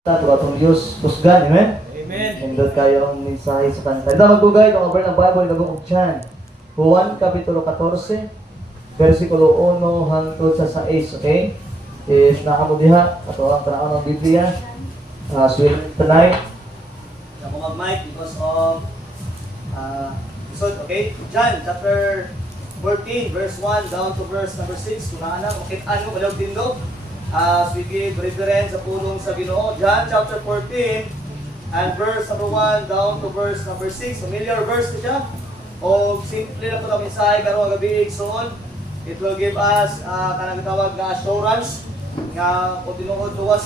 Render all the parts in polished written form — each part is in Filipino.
Tato atong Diyos kusgan, amen? Amen. Nindot kayo ang mensahe sa kanta. Ito magbugay, kung abang ng Bible, nagugog dyan. Juan, Kapitulo 14, versikulo 1 hangtod sa 6, okay? Is nakamo diha, ato ang tanaw ng Biblia. Sweet tonight. Ako mag-mic because of episode, okay? John, chapter 14, verse 1 down to verse number 6. Kung naanak, okay, ano, balog din do? As we give reverence sa pulong sa Ginoo. John chapter 14 and verse number 1 down to verse number 6. Familiar verse na siya? O simple na ito na mensahe karong gabi igsoon. It will give us kanang tawag na assurance nga kung tinuod luwas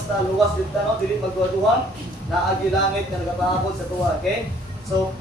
dito no, dili magduha-duha na agi langit nga nagapaabot sa tuwa, okay? So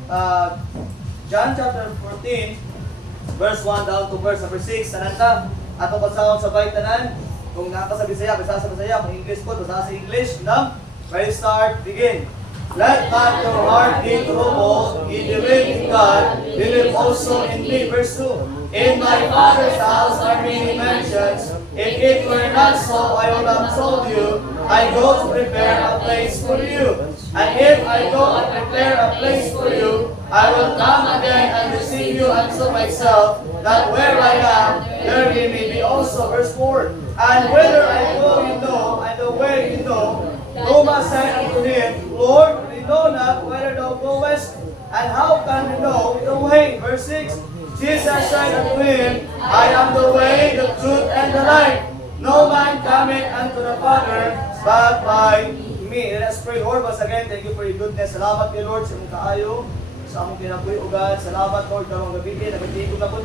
John chapter 14 verse 1 down to verse number 6. Tanan ka atong basahon sa tanan. Kung naka sa Bisaya, basa sa Bisaya, kung English ko, basa sa English, no? Ready, start, begin. Let not your heart be troubled. Ye believe in God, believe also in me. Verse 2. In my Father's house are many mansions. If it were not so, I would have told you, I go to prepare a place for you. And if I go and prepare a place for you, I will come again and receive you unto myself, that where I am, there ye may be also. Verse 4. And whither I go you know, and the way you know. Thomas said unto him, Lord, we know not whither thou goest, and how can we know the way? Verse 6. Jesus said unto him, I am the way, the truth, and the life. No man cometh unto the Father, but by me. Let us pray, Lord, once again, thank you for your goodness. Salamat kay Lord sa imong kaayo, sa among kinabuhi-ugan. Salamat, Lord, karong gabi, nabitigo na po,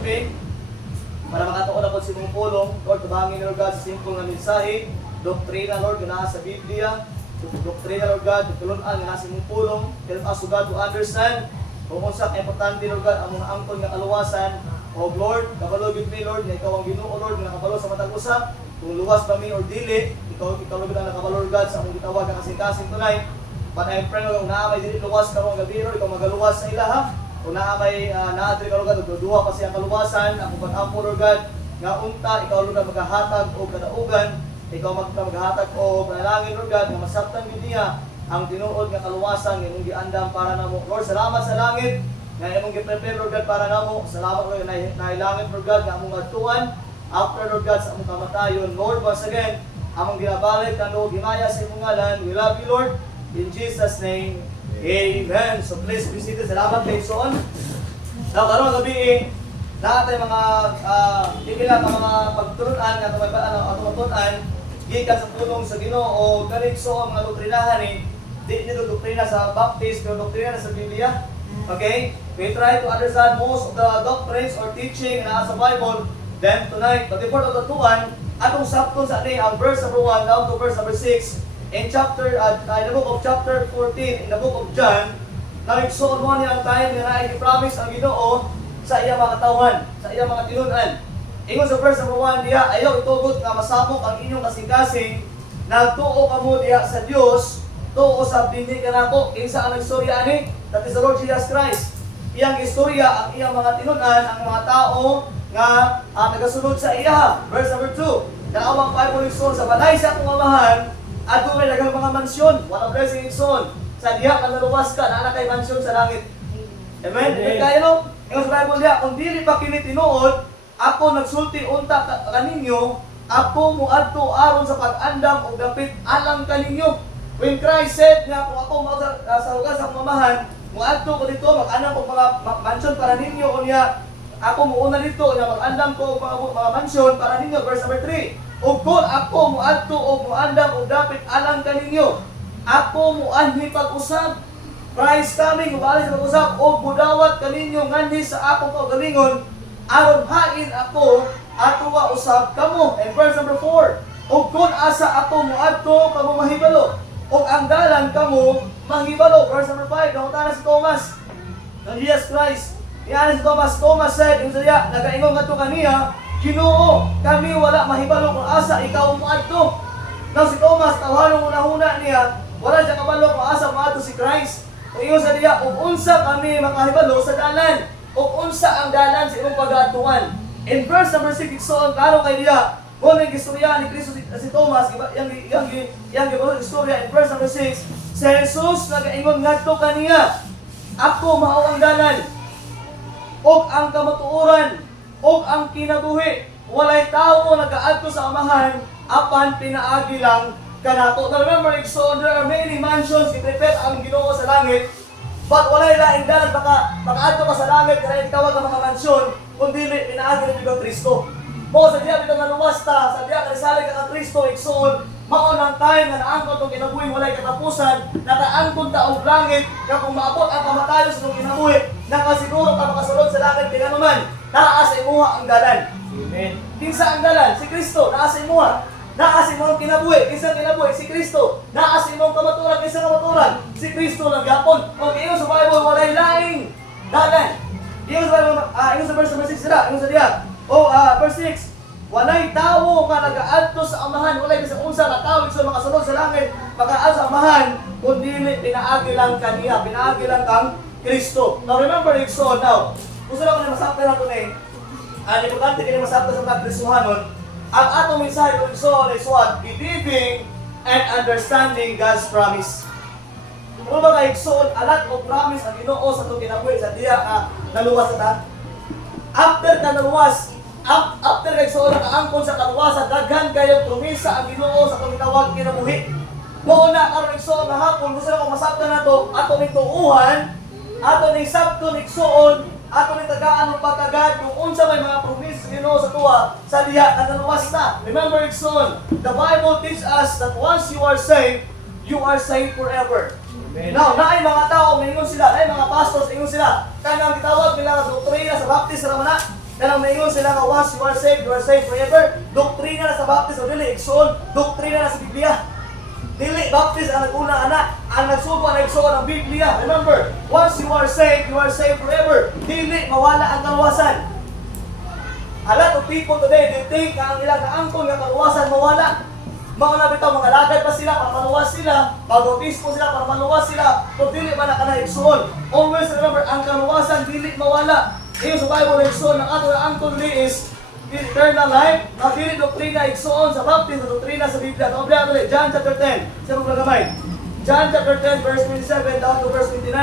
para makatuon na po si mong pulong. Lord, tabangin, Lord God, sa simple na mensahe, doktrina, Lord, na sa Biblia, doktrina, Lord God, tutulungan nga nasa mong pulong. Help us, Lord God, to understand kung unsa ka importante, Lord God, ang mga angkon nga kaluwasan. O Lord, kabalo with me, Lord, na ikaw ang Ginoo, Lord, nga nakabalo sa matag usap. Kung luwas ba mi or dili, ikaw Lord, ang nakabalo, Lord God, sa among gitawag nga kasing-kasing tonight. But I'm praying, Lord, kung naamay dili luwas karong gabi, Lord, ikaw magaluwas sa ilaha. Kung naamay naadri ka, Lord God, duduha pa siya kaluwasan, ako pag-ampo, Lord God, nga unta, ikaw, Lord God, maghahatag o kadaugan, ikaw maghahatag o panalangin, Lord God, nga masabtan gid niya ang tinuod nga kaluwasan nga imong giandam para namo. Lord, salamat sa langit nga imong gi-prepare, Lord God, para namo. Salamat, Lord, na nailangit, Lord God, nga among adtuan after, Lord God, sa among kamatayon. Lord, once again, among ginabalik kano gimaya sa imong ngalan. We love you, Lord, in Jesus name. Amen. So please be seated. Salamat kay Son. Now, karong gabi natay mga ikilang mga pagturuan nga tumatuan gikan sa pulong sa Ginoo o kanigso mga doktrinahan di nito doktrina sa Baptist pero doktrina sa Biblia. Okay? We try to understand most of the doctrines or teaching na sa Bible. Then tonight, but before the tuan, atong sabton sa ani ang verse number 1 down to verse number 6 in the book of chapter 14 in the book of John. Nagsuon mo niya ang time nga i-promise ang Ginoo sa iyang mga katawan, sa iyang mga tinunan. Ingon sa verse number 1 diya, ayaw itugot nga masabok ang inyong kasing-kasing, nagtuo ka mo diya sa Dios, tuo sa bindi ka nako, kinsa ang nagstorya ani? That is the Lord Jesus Christ. Iyang istorya ang iyang mga tinunan, ang mga tao nga nagasunod sa iya. Verse number 2, naawang Bible igsoon sa balay sa akong amahan, adto may daghang mga mansyon, wala blessing igsoon. Sa diha ka naluwas ka, naa kay mansyon sa langit. Amen. Kaya no, ingon sa Bible diha, kung dili pa kini tinuod, ako nagsulti unta kaninyo, ako muadto aron sa pag-andam og dapit alang kaninyo. When Christ said nga kung ako mao sa lugar sa mamahan, muadto ko dito mag-andam og mga mansyon para ninyo unya. Ako muuna dito nga mag-andam ko og mga mansyon para ninyo. Verse number 3. Ug kung ako muadto og muandam og dapit alang kaninyo, ako muanhi pag-usab. Christ coming, mubalik sa pag-usap, o budawat kaninyo nganhi sa akong kaugalingon, aron hain ako, atuwa usab kamo. And verse number 4, o kung asa ako muadto, kamo mahibalo, o ang dalan kamo mahibalo. Verse number 5, nakutana si Thomas, ng Jesus Christ. Iyan si Thomas, Thomas said, yung sariya, nagaingon nga ito kaniya, Ginoo, kami wala mahibalo kung asa ikaw muadto. Now si Thomas, tawanong una-una niya, wala siya kabalo kung asa muadto si Christ. Kung iyo sa diya, ug unsa kami makahibalo sa dalan, ug unsa ang dalan sa imong pag-atuan. In verse number 6, so ang klaro kay diya, Kung nag-istorya ni Kristo si Thomas, yung istorya in verse number 6, si Jesus nag-ingon ngadto kaniya, ako mao ang dalan, og ang kamatuoran, og ang kinabuhi. Walay tao nagaadto sa amahan, apan pinaagi lang kanato. Now remember, so there are many mansions, i-prepare ang Ginoo sa langit, but walay laing dalan, makaadto ka sa langit, kaya itawag ang mga mansyon, kundi pinaagi ng ibang Kristo. Mo sa diya bitaw nga luwasta, sa diya kanisalig ka Kristo igsoon, mao nang time nga naangkon tong kinabuhi walay katapusan, nakaangkon ta og langit, nga kung maabot ang kamatayon sa tong kinabuhi, nakasiguro ka makasulod sa langit kay naman, naa sa imuha ang dalan. Amen. Kinsa ang dalan? Si Kristo, naa sa imuha. Naa sa imong kinabuhi, kinsa kinabuhi? Si Kristo. Naa sa imong kamatuoran, kinsa kamatuoran? Si Kristo lang gyapon. Og ingon sa Bible walay laing dalan. Ingon sa Bible, ingon sa verse number 6 sila, ingon sa diya. Verse 6, walay tao nga nagaadto sa amahan, walay sa unsa nga tao sa makasulod sa langit, makaadto sa amahan, kundi pinaagi lang kaniya, pinaagi lang kang Kristo. Now remember igsoon now. Gusto lang ko na masabta na ito ang importante kini masabta sa mga Kristohanon, ang atong mensahe kung igsoon is what? Believing and understanding God's promise. Kung ba ka igsoon, alat o promise ang Ginoo sa itong kinabuhi sa diya naluwas na ta? After ka naluwas, after kay so na kaangkon sa kaluwasan, daghan kayo promisa ang Ginoo sa pagtawag kinabuhi. Mo na karon igsoon na hapon gusto na ko masabtan nato ato ning tuuhan, ato ning sabto ning igsoon, ato ning tagaan ug patagad kung unsa may mga promise sa Ginoo sa tuwa sa diha nga naluwas na. Remember igsoon, the Bible teaches us that once you are saved forever. Amen. Now, naay mga tao, maingon sila, naay mga pastors, ingon sila, kanang gitawag nila nga doktrina sa baptist sa mana. Kanang maingon sila nga once you are saved forever. Doktrina na sa baptist o dili igsoon, doktrina na sa Biblia. Dili baptist ang naguna ana, ang nagsugo na igsoon ang Biblia. Remember, once you are saved forever. Dili mawala ang kaluwasan. A lot of people today, they think na ang ilang naangkon nga kaluwasan mawala. Mauna bitaw mga lagad pa sila para maluwas sila, bautismo sila para maluwas sila, kung dili man na igsoon. Always remember, ang kaluwasan dili mawala. Ngayon sa Bible igsoon, ang ato ang angkon is eternal life, ang dili doktrina igsoon sa baptism, doktrina sa Biblia. Kaobla ulit, John chapter 10, sa mga gamay. John chapter 10 verse 27 down to verse 29.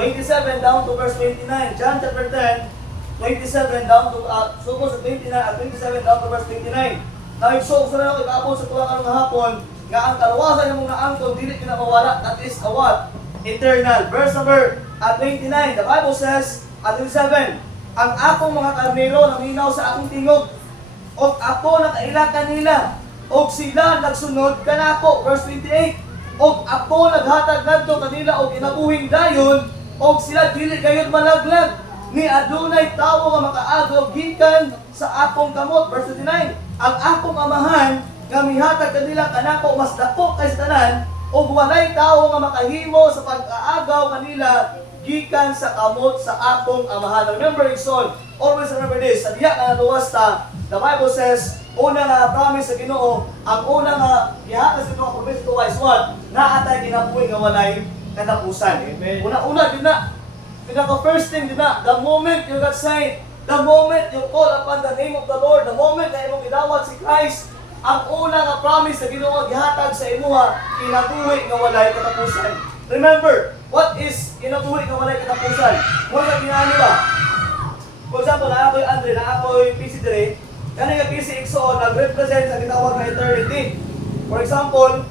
27 down to verse 29. John chapter 10, 27 down to suko sa 29 at 27 down to verse 29. Now, so na ako ikaabot sa tuwang karong hapon nga ang kaluwasan ng mga angkon dili pinamawala, that is a what? Eternal. Verse number 29, the Bible says at 27, ang akong mga karnero naminaw sa akong tingog, og ako nakaila kanila, og sila nagsunod kanako. Verse 28, og ako naghatag ngadto kanila og inabuhing dayon, og sila dili gayon malaglag, ni adunay tawo nga makaagaw gikan sa akong kamot. Verse 29, ang akong amahan nga mihatag kanila kanako mas dako kaysa tanan, ug walay tawo nga makahimo sa pag-aagaw kanila gikan sa kamot sa akong amahan. Remember igsoon, always remember this, sa diha nga naluwas ta, the Bible says, una nga promise sa Ginoo, ang una nga gihatag sa Ginoo promise to is what? Naatay kinabuhi nga walay katapusan. Amen. Una din na, first thing din na, the moment you got saved, the moment you call upon the name of the Lord, the moment na imong gidawat si Christ, ang una nga promise sa Ginoo gihatag sa imuha, kinabuhi nga walay katapusan. Remember, what is kinabuhi nga walay katapusan? Mo sa ginani ba? For example, na ako'y Andre, na ako'y PC dire, kani nga PC igsoon nag-represent sa gitawag na eternity. For example,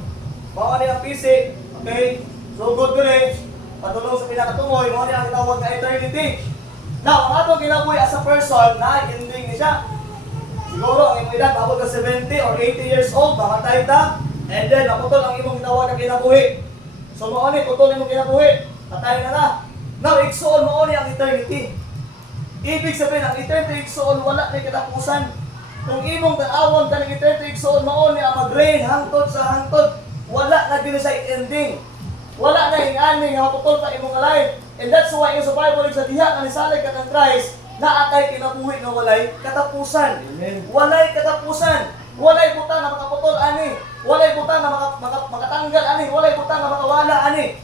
mao ni ang PC, okay? So good dire, patulong sa pinakatungoy, mao ni ang gitawag na eternity. Now, ang atong kinabuhi as a person, na ending ni siya. Siguro, ang imong edad, mabot ka 70 or 80 years old, mamatay ta, and then, naputol ang imong gitawag na kinabuhi. So, mao ni, putol imong kinabuhi, patay na na. Now, igsoon mao ni ang eternity. Ibig sabihin, ang eternity igsoon, wala na katapusan. Kung imong taawon ka ng eternity igsoon, mao ni ang mag-reign, hangtod sa hangtod, wala na din sa ending. Wala na hingani nga maputol pa imong life. And that's why yung sa Bible, sa diha nga nisalig ka ng Christ, naatay kinabuhi nga walay katapusan. Amen. Walay katapusan. Walay butang na makaputol ani. Walay butang na makatanggal ani. Walay butang na makawala ani.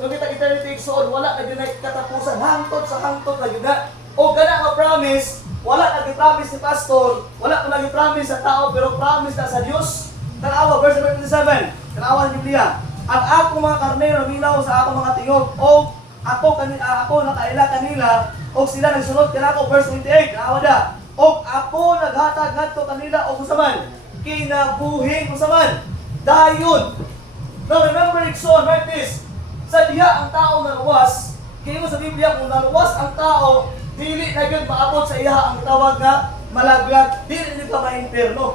Magkita eternity igsoon, wala na yun ay katapusan. Hangtod sa hangtod na yun na. O gana nga promise, wala nag-promise ni pastor, wala pa nag-promise sa tao, pero promise na sa Diyos. Tanawa, verse 27, tanawa sa Biblia. Ang ako mga karnero milaw sa ako mga tingog, o ako nakaila kanila, o sila nagsunod kanako, verse 28, tanawa da. O ako naghatag ngadto kanila, o kusaman, kinabuhi kusaman, dayon. Now remember, Ikson, write this, sa diha ang tao naluwas, kaya mo sa Biblia, kung naluwas ang tao, dili na yun maabot sa iya ang tawag na malaglag, dili nyo ka ma-imperno.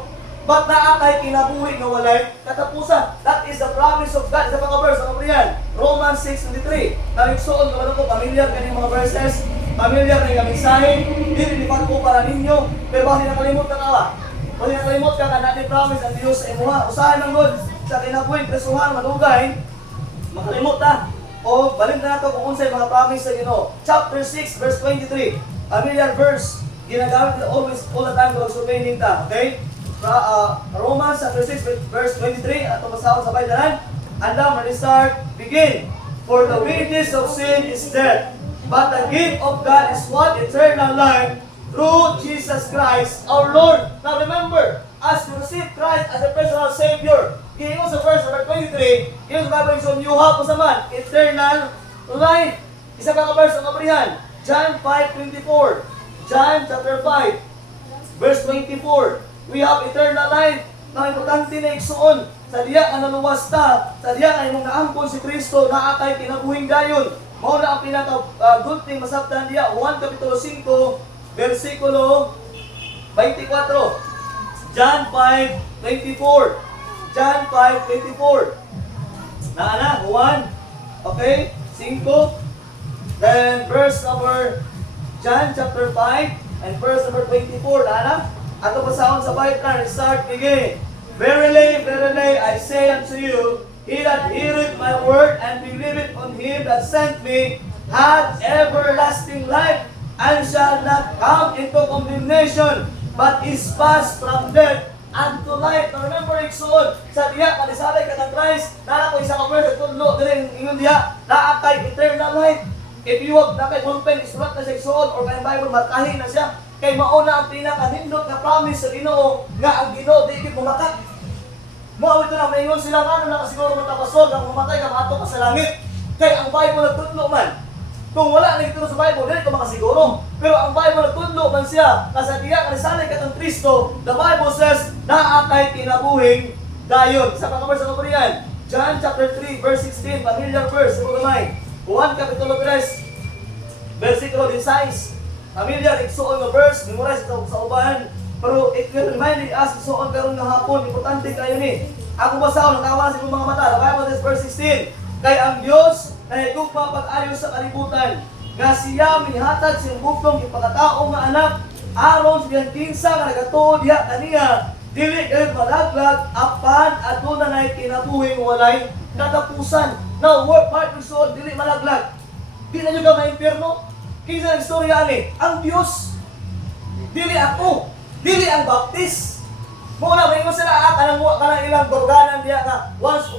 But naatay kinabuhi nga walay katapusan. That is the promise of God. Isa pa ka verse, ano yan? Romans 6:23. Naligsoon ka ba ko, familiar ka mga verses, familiar ka yung mensahe, dili lipat ko para ninyo, pero bakit nakalimot ka ka? Kung nakalimot ka ka, natin promise ang Diyos sa imuha. Usahan ng God sa kinabuhi, presuhan, malugay, makalimot na. O balik na nato kung unsay mga promise sa Ginoo. Chapter 6 verse 23. Familiar verse. Ginagamit na always all the time kapag surveying ta. Okay? Romans chapter 6 verse 23. Ato basahon sa baydanan. Andam, start, begin. For the wages of sin is death, but the gift of God is what? Eternal life through Jesus Christ our Lord. Now remember, as you receive Christ as a personal Savior, Ginoo sa verse number 23, yung sa Bible yung you have sa man, eternal life. Isa pa ka verse ang kabrihan, John 5:24. John chapter 5, verse 24. We have eternal life. Ang importante na igsuon, sa diya ang naluwas ta, sa diya ang imong naangkon si Kristo, naatay kinabuhing dayon. Mao na ang pinaka-good thing masabtan diya, 1 kapitulo 5, versikulo 24. John 5:24. John 5:24. Naana, 1. Okay? 5. Then verse number John chapter 5 and verse number 24. Naana? Ato pasahon sa Bible, start, begin. Verily, verily, I say unto you, he that heareth my word and believeth on him that sent me hath everlasting life, and shall not come into condemnation, but is passed from death unto life. Now remember, Iksuon, sa diya, panisalay ka ng Christ, na ako isang verse, tunlo, din ingon diya, naakay eternal life. If you have na kay bulpen, isulat na sa Iksuon, or kayong Bible, matahin na siya, kay mauna ang pinaka-nindot na promise sa Ginoo, nga ang Ginoo, di ikit mumatak. Mo ito na, maingon sila, ano na kasiguro mga tapasol, kang mamatay ka, maato ka sa langit. Kay ang Bible nagtunlo man. Kung wala na ito sa Bible, dili ko makasiguro. Pero ang Bible nagtunlo man siya, kasi diya, kanisanay ka ng Kristo, the Bible says, naakay kinabuhing dayon. Sa pagkabar sa kapurihan, John chapter 3, verse 16, familiar verse, sa gamay. 1 kapitulo 3, versikulo 16. Familiar, iksuon nga verse, memorize ito sa ubahan. Pero it will remind us, iksuon karon nga hapon, importante kayo ni. Ako basahon, nakawa sa mga mata. The Bible says, verse 16, kay ang Diyos na higugma pag-ayos sa kalibutan, nga siya minihatag siyang buktong ipagkataong nga anak, aron siyang kinsa nga nagatuod diha kaniya, dili kayo malaglag, apan aduna nay kinabuhing walay katapusan. Now, word part so dili malaglag. Di na nyo ka ma-impyerno. Kinsa ang istorya ani? Ang Diyos. Dili ako. Dili ang baptist. Muna, may mo sila kanang ilang borganan diya nga once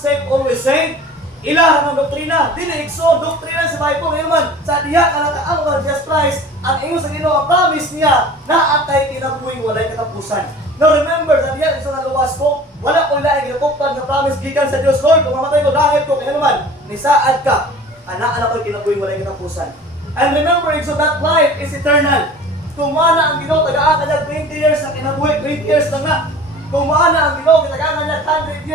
saved, always saved. Ilang ang doktrina, dili ikso doktrina sa Bible ngayon man. Sa diha kalakaang ng Jesus Christ, ang ingon sa Ginoo ang promise niya na atay kinabuhing walay katapusan. Now remember, sa diha isa na luwas ko, wala ko laing ginapuktan sa promise gikan sa Dios. Lord, kung mamatay ko dahil ko kaya naman, nisaad ka, anak ko kinabuhing walay katapusan. And remember, so that life is eternal. Kung mana ang Ginoo tagaan kanya 20 years na kinabuhi, 20 years na nga. Kung maana ang Ginoo gitagaan niya 100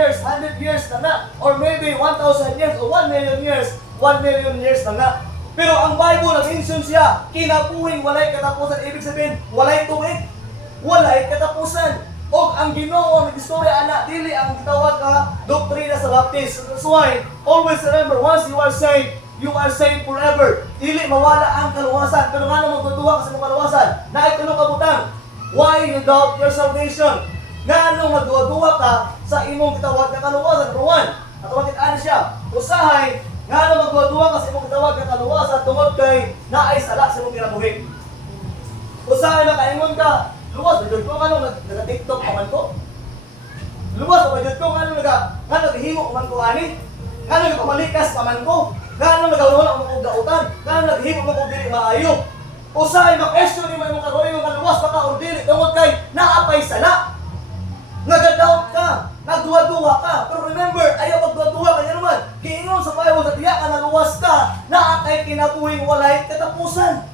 years na na, or maybe 1,000 years or 1 million years, 1 million years na nga. Pero ang Bible nag-mention siya, kinabuhing walay katapusan, ibig sabihin, walay tuig, walay katapusan. O ang Ginoo ang istorya ana dili ang gitawag ka doktrina sa Baptist. That's why always remember, once you are saved forever. Dili mawala ang kaluwasan. Pero nga naman magduduha ka sa mga kaluwasan. Naitulo ka butang. Why you doubt your salvation? Nga nung magduwa-duwa ka sa imong gitawag na kaluwasan, number 1, at makit-ano siya, usahay, nga nung magduwa-duwa ka sa imong gitawag na kaluwasan, tungod kay naay sala sa imong kinabuhi. Usahay na kaingon ka, luwas, medyo ko nga nung nag-tiktok ka man ko. Luwas, medyo ko nga nung nag-hingo ka man ko ani, nga nung nagpamalikas ka man ko, nga nung nag-awala ka man ko gautan, nga nung nag-hingo ka man ko dili maayo. Usahay ma-question ni mo imong kagoy nga luwas pa ka or dili tungod kay naapay sala. Nagadaot ka, nagduwa-duwa ka. Pero remember, ayaw magduwa-duwa kanya naman. Giingon sa Bible sa tiya ka na luwas ka, naakay kinabuhing walay katapusan.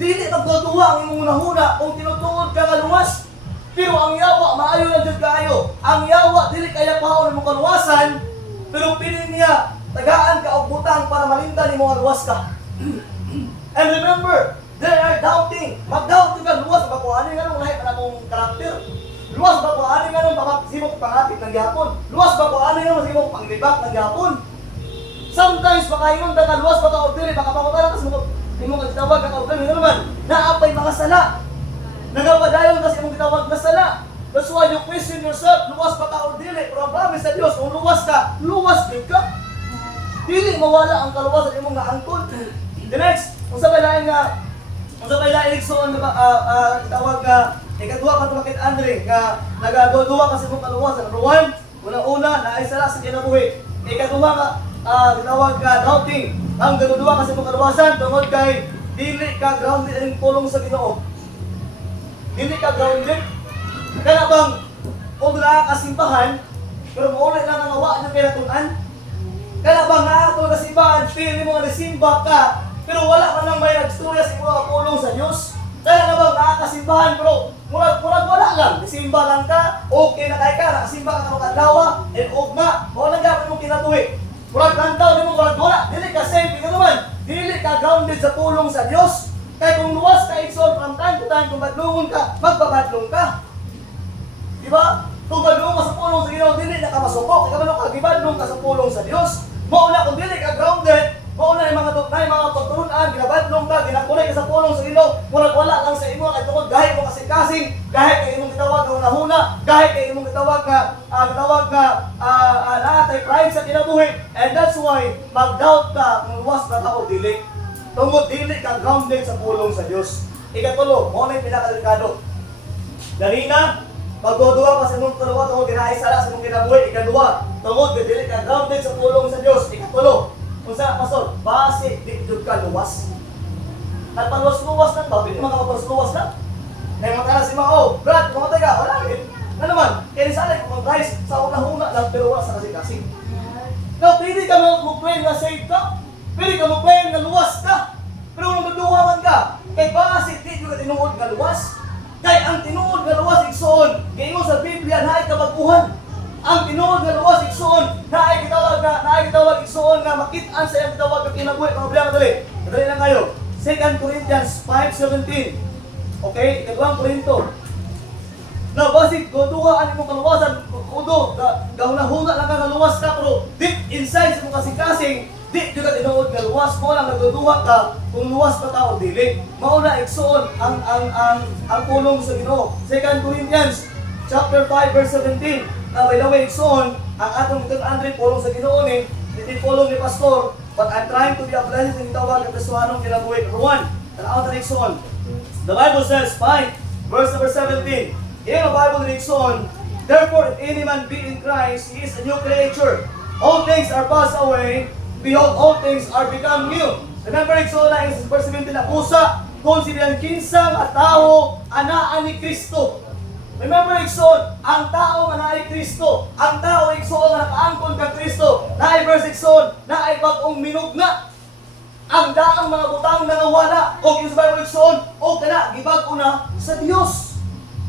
Dili magduwa-duwa ang imong unahuna kung tinutuod ka nga luwas. Pero ang yawa, maayo na dyan kaayo. Ang yawa, dili kaya pahaon mo kaluwasan, pero pinin niya, tagaan ka o butang para malinda ni mga luwas ka. And remember, they are doubting. Mag-doubt ka, luwas ba kung ano nga nung lahat na mong karakter? Luwas ba kung ano nga nung pagsibok pangakit ng gihapon? Luwas ba kung ano nga nung masibok panglibak ng gihapon? Sometimes baka ingon ka luwas ba ka o dili, baka pangutalan kasi mo magtawag ka o dili, naman, naapay mga sala. Nagapadayon kasi mong gitawag na sala. That's why you question yourself, luwas ba ka o dili? Pero ang promise sa Diyos, kung luwas ka, luwas din ka. Dili mawala ang kaluwasan imong naangkon. The next, kung sa bailain Erikson tawag nga ikadua ka tulakit Andre nga nagaduwa kasi mong kaluwasan. Number 1, una-una naay sala sa kinabuhi. Ikadua nga tawag nga doubting. Ang gaduwa kasi mong kaluwasan tungod kay dili ka grounded ang pulong sa Ginoo. Dili ka grounded. Kana bang kung wala ka simbahan pero maulay lang ang awa ng kinatunan? Kana bang naato na simbahan, feel mo nga nasimba ka, pero wala man lang may nagstorya sa mga pulong sa Diyos? Kaya na bang nakakasimbahan pero murag wala lang, nasimba lang ka, okay na kay ka, nakasimba ka ng kadlawa, and ugma, wala gapon mong kinabuhi. Murag lantaw di mo, murag wala, dili ka safe, ikaw naman, dili ka grounded sa pulong sa Diyos. Kaya kung luwas ka, Ikson, from time to time, kung badlungon ka, magpabadlong ka. Diba? Kung badlong ka sa pulong sa Ginoo, dili na ka masupok, ikaw ka, gibadlong ka sa pulong sa Diyos. Mauna kung dili ka grounded, mauna yung mga tuknay, mga pagturunan, ginabadlong ka, ginakulay ka sa pulong sa Ginoo, murag wala lang sa imo, kay tungod gahit mo kasing-kasing, gahit kay imong gitawag nga unahuna, gahit kay imong gitawag nga naatay pride sa kinabuhi, and that's why mag-doubt ka kung luwas ka o dili. Tungod dili ka grounded sa pulong sa Diyos. Ikatulo, mo na yung pinakadelikado. Ganina, magduduwa ka sa imong kaluwa tungod ginaisala sa imong kinabuhi. Ikaduwa, tungod dili ka grounded sa pulong sa Diyos. Ikatulo, kung sa pastor, base di jud ka luwas. At paluwas-luwas lang ba? Pwede mga kapaluwas-luwas lang. May mga talas si mga, oh, Brad, kumatay ka, wala rin. Ano naman, kaya nisalay kung mag-rise sa una-una lang, pero wala sa kasing-kasing. Now, pwede ka mag-claim na safe ka. Pwede ka mag-claim na luwas ka. Pero kung magduwaman ka, kay base di jud ka tinuod nga luwas. Kay ang tinuod nga luwas igsoon, gayon sa Biblia naay kabaguhan. Ang tinuod nga luwas igsoon, naay gitawag igsoon nga makit-an sa iyang gitawag nga kinabuhi. Problema dali. Dali lang kayo. 2 Corinthians 5:17. Okay, ikadwang Korinto. Na basig goduhaan imong kaluwasan, kudo gahuna-huna lang ka luwas ka pero deep inside sa imong kasing-kasing di jud ka tinuod nga luwas mo lang nagduduha ka kung luwas pa ta o dili. Mao na igsoon ang pulong sa Ginoo. 2 Corinthians chapter 5 verse 17. By the way, igsoon ang atong Andre pulong sa Ginoo ni hindi pulong ni pastor, but I'm trying to be a blessing sa tawag at kasuhanong kinabuhi. Number 1, tanaw ta igsoon. The Bible says 5 verse number 17. In the Bible ni igsoon, therefore if any man be in Christ, he is a new creature. All things are passed away. Behold, all things are become new. Remember, igsoon na in verse 17 na pusa, kung silang kinsang at tao, anaan ni Kristo. Remember, igsoon, ang tao nga naay Kristo, ang tao igsoon nga nakaangkon ka Kristo, naay verse igsoon, naay bagong minugna. Ang daang mga butang na nawala, o yung sa Bible igsoon, o kana, gibag-o na sa Diyos.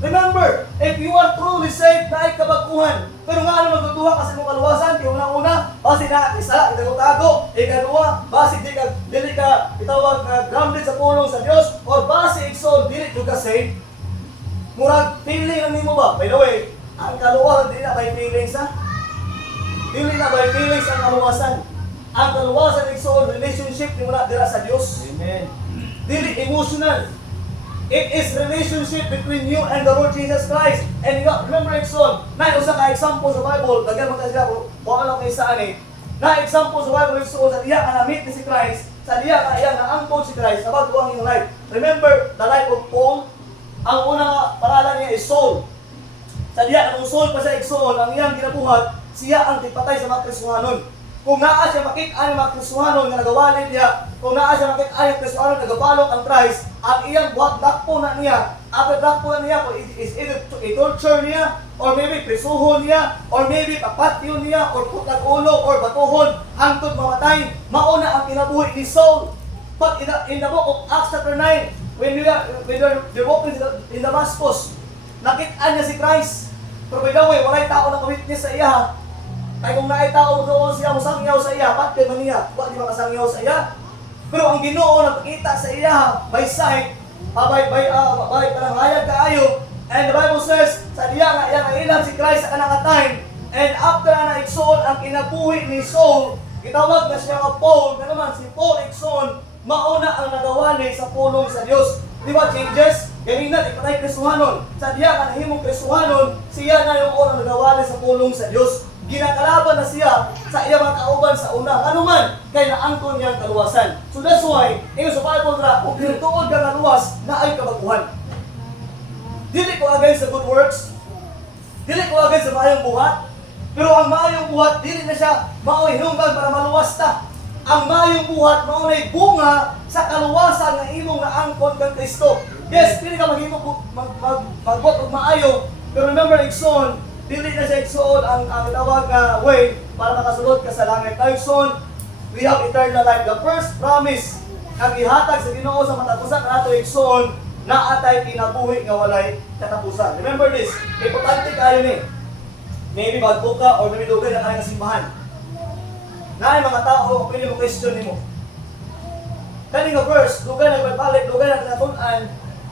Remember, if you are truly saved, naay kabaguhan. Pero nga ano magduduha kasi mong kaluwasan, kaya una-una, basi na isa, itago-tago, ikaduwa, basi dili ka itawag grounded sa pulong sa Diyos, or basi igsoon, dili ka saved. Murag, feeling lang nimo ba? By the way, ang kaluwasan, dili na by feelings ha? Dili na by feelings ang kaluwasan. Ang kaluwasan igsoon, relationship ni muna dira sa Diyos. Amen. Dili emotional. It is relationship between you and the Lord Jesus Christ. And you remember igsoon, na usa ka example sa Bible, daghan mo ta siya, wala lang kay saan eh. Na example sa Bible igsoon, sa diya ka na-meet ni si Christ, sa diya ka iyang naangkon si Christ, na bago ang iyong life. Remember the life of Paul? Ang unang paralan niya is Saul. Sa diya, kung Saul pa siya igsoon, ang iyang ginabuhat, siya ang tipatay sa mga Kristohanon. Kung naa siya makita ng mga Kristohanon nga nagawalid niya, kung naa siya makita ng Kristohanon nagabalok ang Christ, ang iyang buhat dakpo na niya, after dakpo na niya, kung is either i-torture niya, or maybe prisuhon niya, or maybe papatyon niya, or putag ulo, or batuhon, hangtod mamatay, mauna ang kinabuhi ni Saul. But in the book of Acts chapter 9, when they're walking in Damascus, nakita niya si Christ. Pero by the way, walay tao na kawitness sa iya. Kaya kung naay tao doon siya musangyaw sa iya, pati man niya, di makasangyaw sa iya. Pero ang Ginoo nagpakita sa iya by sight, by pananghayag kaayo, and the Bible says, sa diya nga iyang ilan si Christ sa kanang time, and after na igsoon ang kinabuhi ni Saul, gitawag na siya nga Paul, nga naman si Paul igsoon, mauna ang nagawali sa pulong sa Dios. Di ba changes? Ganina, ipatay Kristohanon. Sa diya ka nahimong Kristohanon, siya na yung unang nagawali sa pulong sa Dios. Ginakalaban na siya sa iyang mga kauban sa una. Ano man, kay naangkon niyang kaluwasan. So that's why, ingon sa Bible na, kung tinutuod ka nga luwas, na ay kabaguhan. Dili ko against the good works. Dili ko against sa maayong buhat. Pero ang maayong buhat, dili na siya mao'y hinunggan para maluwas ta. Ang maayong buhat, mao'y bunga sa kaluwasan ng imong naangkon kang Kristo. Yes, dili ka maghimog magbot og maayo. Pero remember, igsoon, dili na siya igsoon ang tawag na way para makasulod ka sa langit. Now, igsoon, we have eternal life. The first promise na gihatag sa Ginoo sa matapusan na nato igsoon, na atay kinabuhi nga walay katapusan. Remember this, importante kayo ni. Maybe bagbo ka or maybe dugay na kayo ng simbahan. Na mga tao, pwede mo question nimo. Kani nga verse, dugay na nagbalik, dugay na tinatun-an,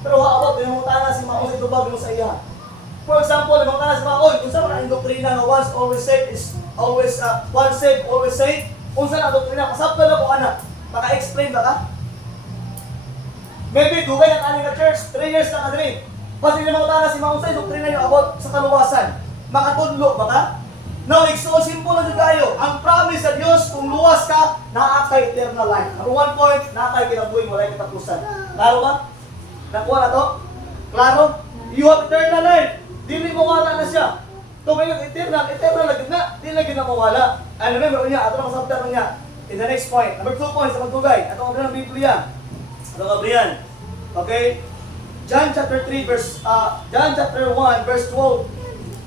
pero haabot mo tana si Mao sa tubag mo sa iya. For example, mga tana si Mao, kung saan ang doktrina nga once always saved is always once saved always saved. Kung saan ang doktrina, kasabta na ko anak. Maka-explain ba ka? Maybe dugay na kaning ka church, 3 years na kadiri. Kasi yung mga tana si Mao sa doktrina yung about sa kaluwasan. Makatudlo ba ka? Now, it's so simple na tayo. Ang promise sa Diyos, kung luwas ka, naakay eternal life. Number 1 point, naakay kinabuhi mo, wala katapusan. Klaro ba? Nakuha na to? Klaro? You have eternal life. Dili mo wala na siya. Ito ngayon, eternal na gina. Dili na ginamawala. And remember niya, ato ang sabta niya. In the next point, number 2 points sa magtugay. Ato ang ng Biblia. Ato ang Brian. Okay? John chapter 1, verse 12.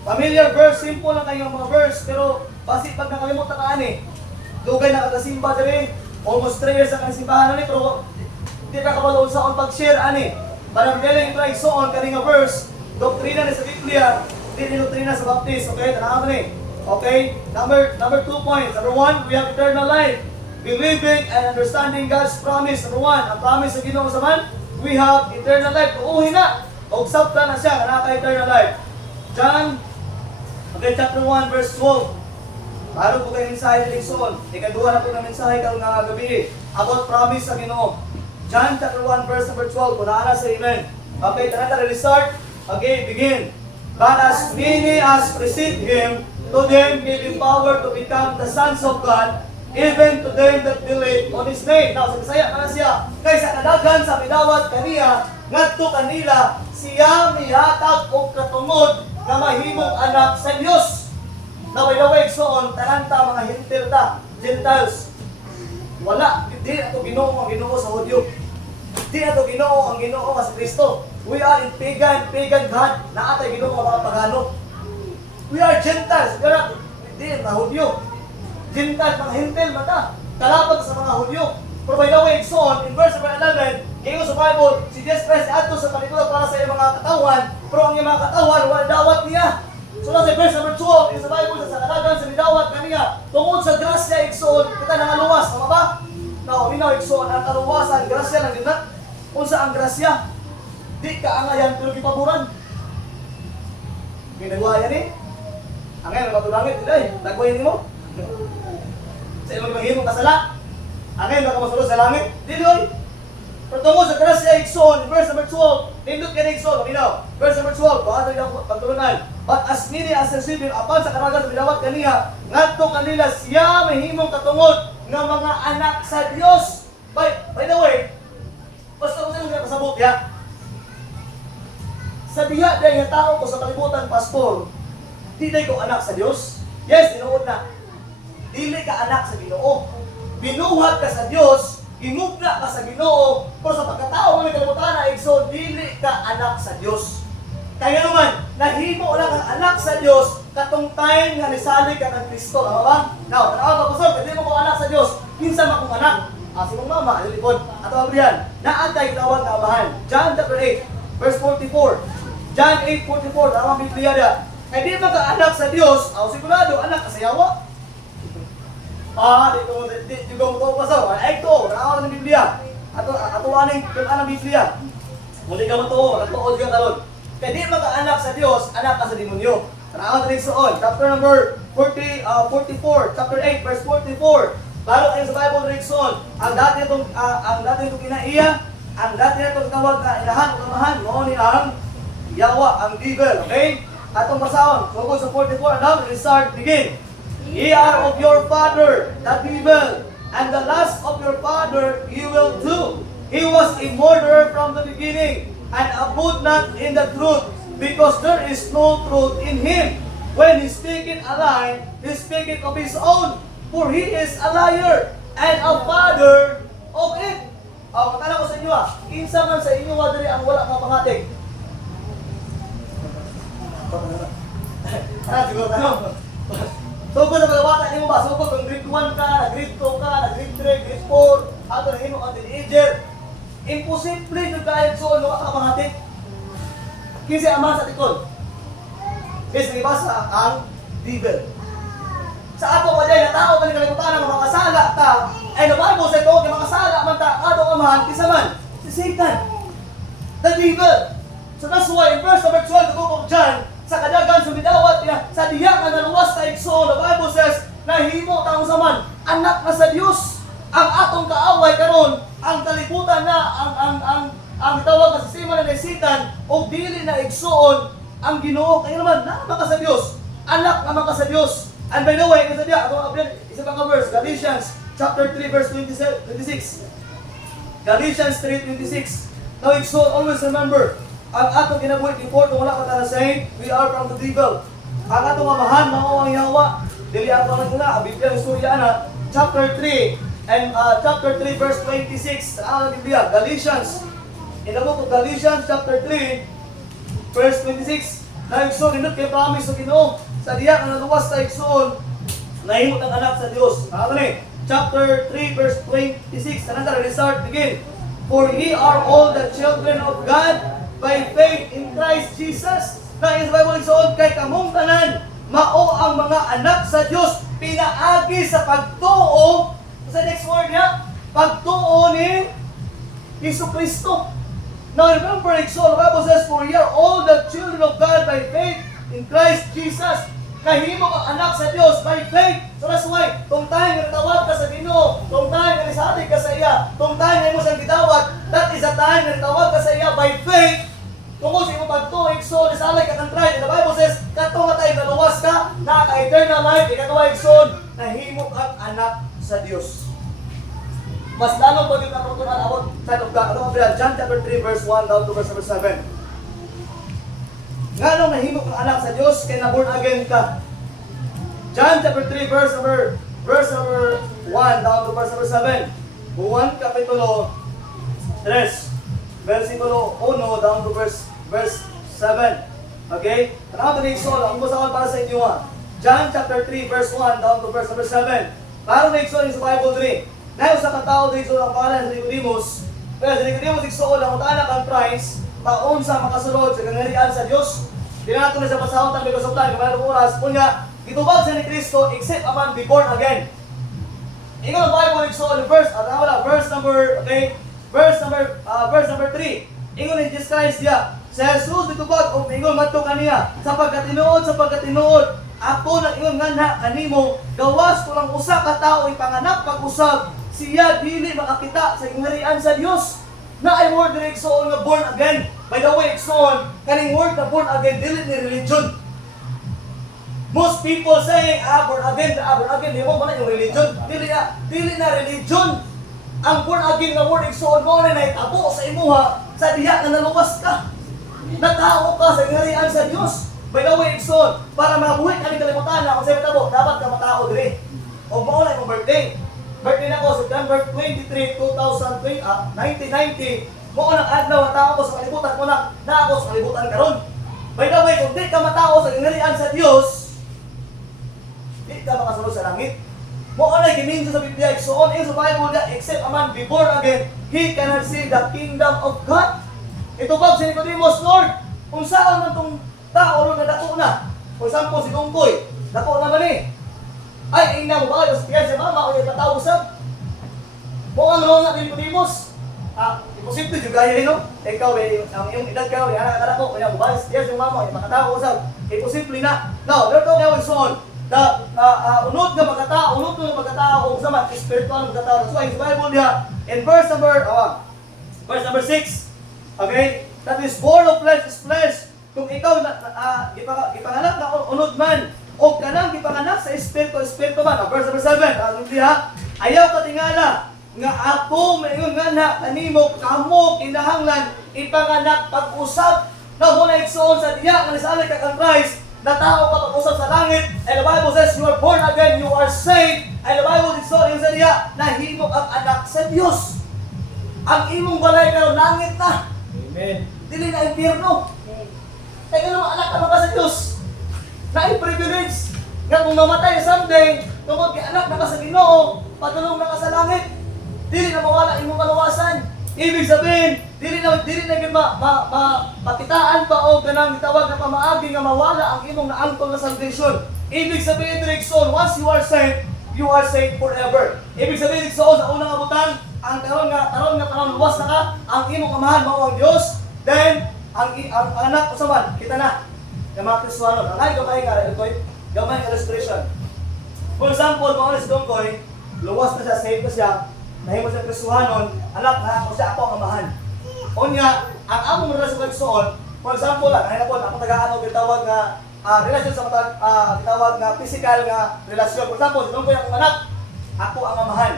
Familiar verse, simple lang kayong mga verse, pero basi pag nakalimutan ka ani, dugay na kagasimba diri, almost 3 years na kagasimbahan ani, pero di ka kabaloon sa on pag-share ani. Parang galing try so on kaning verse, doktrina ni sa Biblia, di doktrina sa Baptist, okay? Tanaw ni. Okay? Number 2 points. Number 1, we have eternal life. Believing and understanding God's promise. Number 1, ang promise sa Ginoo sa man, we have eternal life. Tuuhin na. Og sabta na siya kana ka eternal life. John chapter 1, verse 12. Para po kayo mensahe ng Lingson. Ikaduha na po ng mensahe karong nga gabi. About promise sa Ginoo. John chapter 1, verse number 12. Punaan na sa amen. Okay, tara restart. Okay, begin. But as many as receive Him, to them gave power to become the sons of God, even to them that believe on His name. Now, sa Bisaya ka na siya. Kaysa kadaghan sa midawat kaniya, ngadto kanila, siya mihatag og katungod na mahimong anak sa Diyos. Na by the way, soon, tananta mga hintil ta, Gentiles. Wala, di na ito Ginoo ang Ginoo sa Hudyo. Di na ito Ginoo ang Ginoo sa Kristo. We are in pagan God, na atay Ginoo mga pagano. We are Gentiles, we are di na Hudyo. Gentiles, mga hintil mata, kalapag sa mga Hudyo. Pero by the way, soon, in verse 11, ngayon sa Bible, si Jesus Christ ato sa palikuda para sa iyong mga katawan, pero ang iyong mga katawan, wala dawat niya. So nasa verse number 12, in sa Bible, sa kadagan, sa midawat kaniya, tungkol sa grasya, igsoon, kita nangaluwas, tama ba? Now, minaw, igsoon, ang kaluwasan, grasya lang yun na. Kung sa ang grasya, di ka angayan, pero kipaburan. Ginagawa yan eh. Angayan, matulangit, hindi eh. Nagwayin mo. Sa ilong maghimong kasala. Angayan, baka masulod sa langit. Di doy. Pero tungkol sa grasya, igsoon, verse number 12, nindot ka na igsoon, minaw. Verse number 12, paano yung pagtulunan? But as many as received apan sa karagan sa bidawat kaniya, ngadto kanila siya mahimong katungod ng mga anak sa Dios. By the way, basta ko sa mga kasabot ya. Sa diha dahil nga tao ko sa kalibutan, pastor, di day ko anak sa Dios. Yes, tinuod na. dili ka anak sa Ginoo. Binuhat ka sa Dios, gimugna ka sa Ginoo, pero sa pagkatao mo kalibutan na igsoon, dili ka anak sa Dios. Kaya naman, nahimo lang ang anak sa Dios katong time nga nisalig ka ng Kristo, tama ba? Now, tanaw ka pastor, hindi mo ko anak sa Dios, kinsa man kong anak? Simong mama, lilikod. Ato abrihan, naantay tawag na amahan. John chapter 8, verse 44. John 8:44, tawag Biblia niya. Kaya di ba ka anak sa Dios, sigurado anak ka sa yawa? Di ko mo pastor. Ay ito, tawag ng Biblia. Ato aning ang Biblia. Muli ka matuo, nagtuod ka karon. Kaya di ba ka anak sa Dios, anak ka sa demonyo. Tanaw din soon, chapter number 44, chapter 8, verse 44. Baro kayo sa Bible Rickson, ang dati itong kinaiya, ang dati itong tawag na ilahan o kamahan, mo ni ang yawa, ang devil, okay? Atong basahon, tungkol sa 44, now, restart, begin. Ye are of your father, the devil, and the lust of your father ye will do. He was a murderer from the beginning, and abode not in the truth, because there is no truth in him. When he speaketh a lie, he speaketh of his own, for he is a liar and a father of it. Matala ko sa inyo kinsa man sa inyo diri ang wala nga pangatig. Siguro tayo. Sugod na mga bata, di mo ba? Sugod kung grade 1 ka, grade 2 ka, grade 3, grade 4, ato na hino ang teenager. Imposible yung kahit soon no ka pangatig. Kinsa ama sa tikod. Kasi ibasa ang devil. Sa ato pa dyan, na tao ka kalimutan na makasala ta. Ay the Bible said, okay, makasala man ta, ato amahan, kisa man, si Satan, the devil. So that's why in verse number 12, the book of John, sa kadagan sumidawat niya, sa diya nga naluwas ta igsoon, the Bible says, nahimo taong saman, anak na sa Diyos. Ang atong kaaway karon, ang kalibutan na, ang tawag na sistema na Satan, o dili na igsoon, ang Ginoo. Kaya naman, naman ka sa Diyos, anak naman ka sa Diyos. And by the way, kasi diya, isa pang verse, Galatians chapter 3 verse 26. Galatians 3:26. Now, so always remember, ang atong kinabuhi before kung wala ka tala saying, we are from the devil. Ang atong amahan, mao ang yawa. Dili ato ang una, ang Biblia ng istorya na, chapter 3 and chapter 3 verse 26. Ang Biblia, Galatians. In the book of Galatians chapter 3 verse 26. Na igsoon, nindot kay promise ng Ginoo. Sa diya ka naluwas sa igsoon, nahimot ang anak sa Diyos. Chapter 3 verse 26. Tanang restart, begin. For ye are all the children of God by faith in Christ Jesus. Na in the Bible igsoon, kay kamong tanan, mao ang mga anak sa Diyos, pinaagi sa pagtuo. Sa next word niya, pagtuo ni Jesucristo. Now remember, igsoon, the Bible says, for ye are all the children of God by faith in Christ Jesus. Kahimo ang anak sa Diyos by faith. So that's why, kung tayo nga natawag ka sa Ginoo, kung tayo nga nisalig ka sa iya, kung tayo nga mo siyang gitawag, that is a time nga natawag ka sa iya by faith. Kung mo sa iyong pagtuig, so nisalig ka ng Christ. And the Bible says, katong nga tayo naluwas ka, naka-eternal life, ikatuwag son, nahimo ang anak sa Diyos. Mas lalong pag yung natutunan about side of God. John chapter 3 verse 1 down to verse 7. Nga nung nahimo kang anak sa Diyos, kaya na born again ka. John chapter 3 verse number 1 down to verse number 7. Juan kapitulo 3 versikulo 1 down to verse 7. Okay? Tanaw tanig sol, ang basahon para sa inyo John chapter 3 verse 1 down to verse number 7. Para na igsoon sa Bible 3. Dahil sa katao dito ang pangalan sa Nicodemus. Pero sa Nicodemus igsoon ang anak ang Christ, taon sa makasulod sa kangarian sa Diyos. Dinato na sa pasahon tabi ko sa plan, kamayang oras. Kunya, gitubag sa ni Kristo, except upon be born again. Ikaw ang Bible igsoon verse number 3. Ingon ni Jesus Christ diya. Sa Jesus bitubag og ingon madto kaniya sapagkat tinuod ako nang ingon nga kanimo gawas ko lang usa ka tawo ipanganak pag-usab siya dili makakita sa kingharian sa Dios. Na ay word diri igsoon nga born again. By the way, igsoon kaning word na born again dili ni religion. Most people saying born again, di mo man yung religion. Dili na religion. Ang born again nga word igsoon mo na itabo sa imuha sa diha nga naluwas ka. Natao ka sa kingharian sa Dios. By the way, igsoon para mabuhay ka ni kalibutan na kung sa itabo dapat ka matao diri. O mo akong birthday. Birthday na ko September 23, 1990. Mo nang adlaw na tao ko sa kalibutan ko na ako sa kalibutan karon. By the way, kung di ka matao sa gingharian sa Dios, di ka makasulod sa langit. Mo ana giminjo sa Biblia, igsuon in sa Bible that except a man be born again, he cannot see the kingdom of God. Ito ba si Nicodemus, Lord, kung saan man tong tao ron nga dako na. For example, si Tungkoy, dako na man eh. Ay, ina mo ba kayo sa tiyan si mama o yung tataw usap? Mo ang nga ni Nicodemus. Imposible juga yun, no? Ikaw, ang iyong edad ka, yung anak-anak ko, kaya mo ba sa tiyan si mama, yung makataw usap. Imposible na. Now, there to go igsuon. Unod nga pagkatao, kung sa man, spiritual pagkatao. So, in the Bible niya, in verse number 6, okay? That is born of flesh is flesh. Kung ikaw gipanganak na unod man, o kanang gipanganak sa espiritu man. Verse number 7, ayaw ka tingala, nga ako mayon nga na kanimo kamo kinahanglan ipanganak pag-usap. Na muna igsuon sa diya, nga nisalig ka kang Christ, na tao ka pag-usap sa langit, and the Bible says, you are born again, you are saved, and the Bible is so yung sa diya, nahimok ang anak sa Diyos. Ang imong balay karon langit na. Amen. Dili na impyerno. Kaya naman anak ka ka sa Diyos. Na-privilege. Nga kung mamatay someday, tungkol kay anak na ka sa Ginoo, padulong na ka sa langit, dili na mawala imong kaluwasan. Ibig sabihin, dili na pakitaan pa o ganang gitawag na pamaagi nga mawala ang imong naangkol na salvation. Ibig sabihin, Rickson, once you are saved forever. Ibig sabihin, Rickson, sa unang abutan, ang taron nga luwas na ka, ang imong kamahan mao ang Dios, then ang anak ko sa man, kita na. Yung mga Kristuano, ang gamay nga illustration. For example, mga si Dongkoy, luwas na siya, saved na siya, nahimo siya Kristuhanon, anak na ako siya, ako ang amahan. Unya, ang among relasyon kay Kristoon, for example, ako taga-ano gitawag nga relasyon sa gitawag nga physical nga relasyon. For example, si Dongkoy akong anak, ako ang amahan.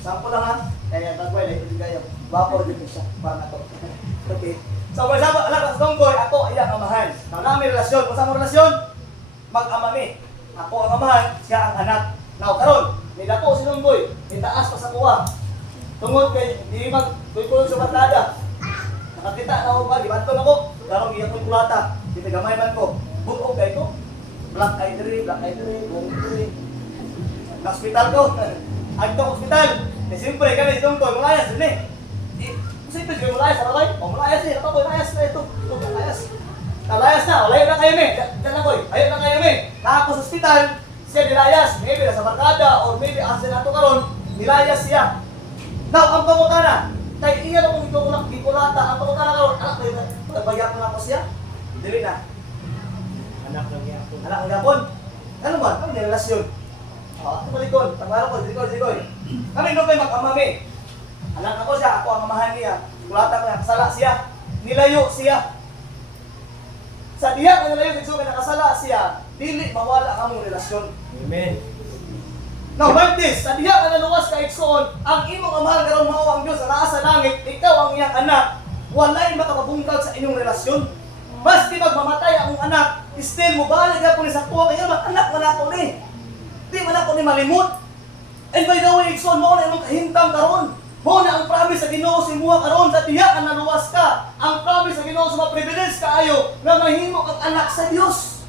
Sample lang ha. Kaya tagway, hindi kayo. Bapo din siya. Para na to. Okay. So, for example, anak sa Dongkoy, ako iyang amahan. Now, namin relasyon. Kung saan mo relasyon? Mag-ama mi. Ako ang amahan, siya ang anak. Now, karon, may dako si Dongkoy. May taas pa sa kuha. Tungod kay, di mag-tulkulong sa batada. Nakakita na ako ba? Di ba ito na ko? Darong iyak ko kulata. Di gamay man ko. Bukog kay ko. Black eye diri, buong diri. Na-hospital ko. Agtong hospital. Siyempre kami itong to, mulayas din eh. Siyempre kayo mulayas, ano kayo? O mulayas eh, ako mulayas na ito. Mulayas. Nalayas na, layo na kayo me. Diyan na koy, ayaw na kayo me. Nakako sa hospital, siya nilayas. Maybe nasa barkada or maybe asa na ito karon, nilayas siya. Now, ang pangutana, kay iya akong ikulata, ang pangutana karon, anak ko yun, nagbayak na ako siya. Dili na. Anak ng yapon. Anak ng yapon. Ano ba? Ano yung relasyon? Ito malikon, tangwaro ko, dikoy. Kami doon kayo mag-amami. Anak ako siya, ako ang amahan niya. Kulata ko niya, kasala siya. Nilayo siya. Sa diya ka nilayo, siguro nakasala siya, dili mawala ang among relasyon. Amen. Now, like this, sa diya ka naluwas ka iksoon, ang imong amahan karon mao ang Dios na naa sa langit, ikaw ang iyang anak, walay makapabungkag sa inyong relasyon. Maski magmamatay ang anak, still mo balik ako ni sa tuwa, kaya anak man ako ni. Di man ako ni malimot. And by the way, ikson mo na imong kahintang karon. Mo na ang promise sa Ginoo sa imuha karon sa diha ka naluwas ka. Ang promise sa Ginoo sa privilege kaayo nga mahimo kang anak sa Dios.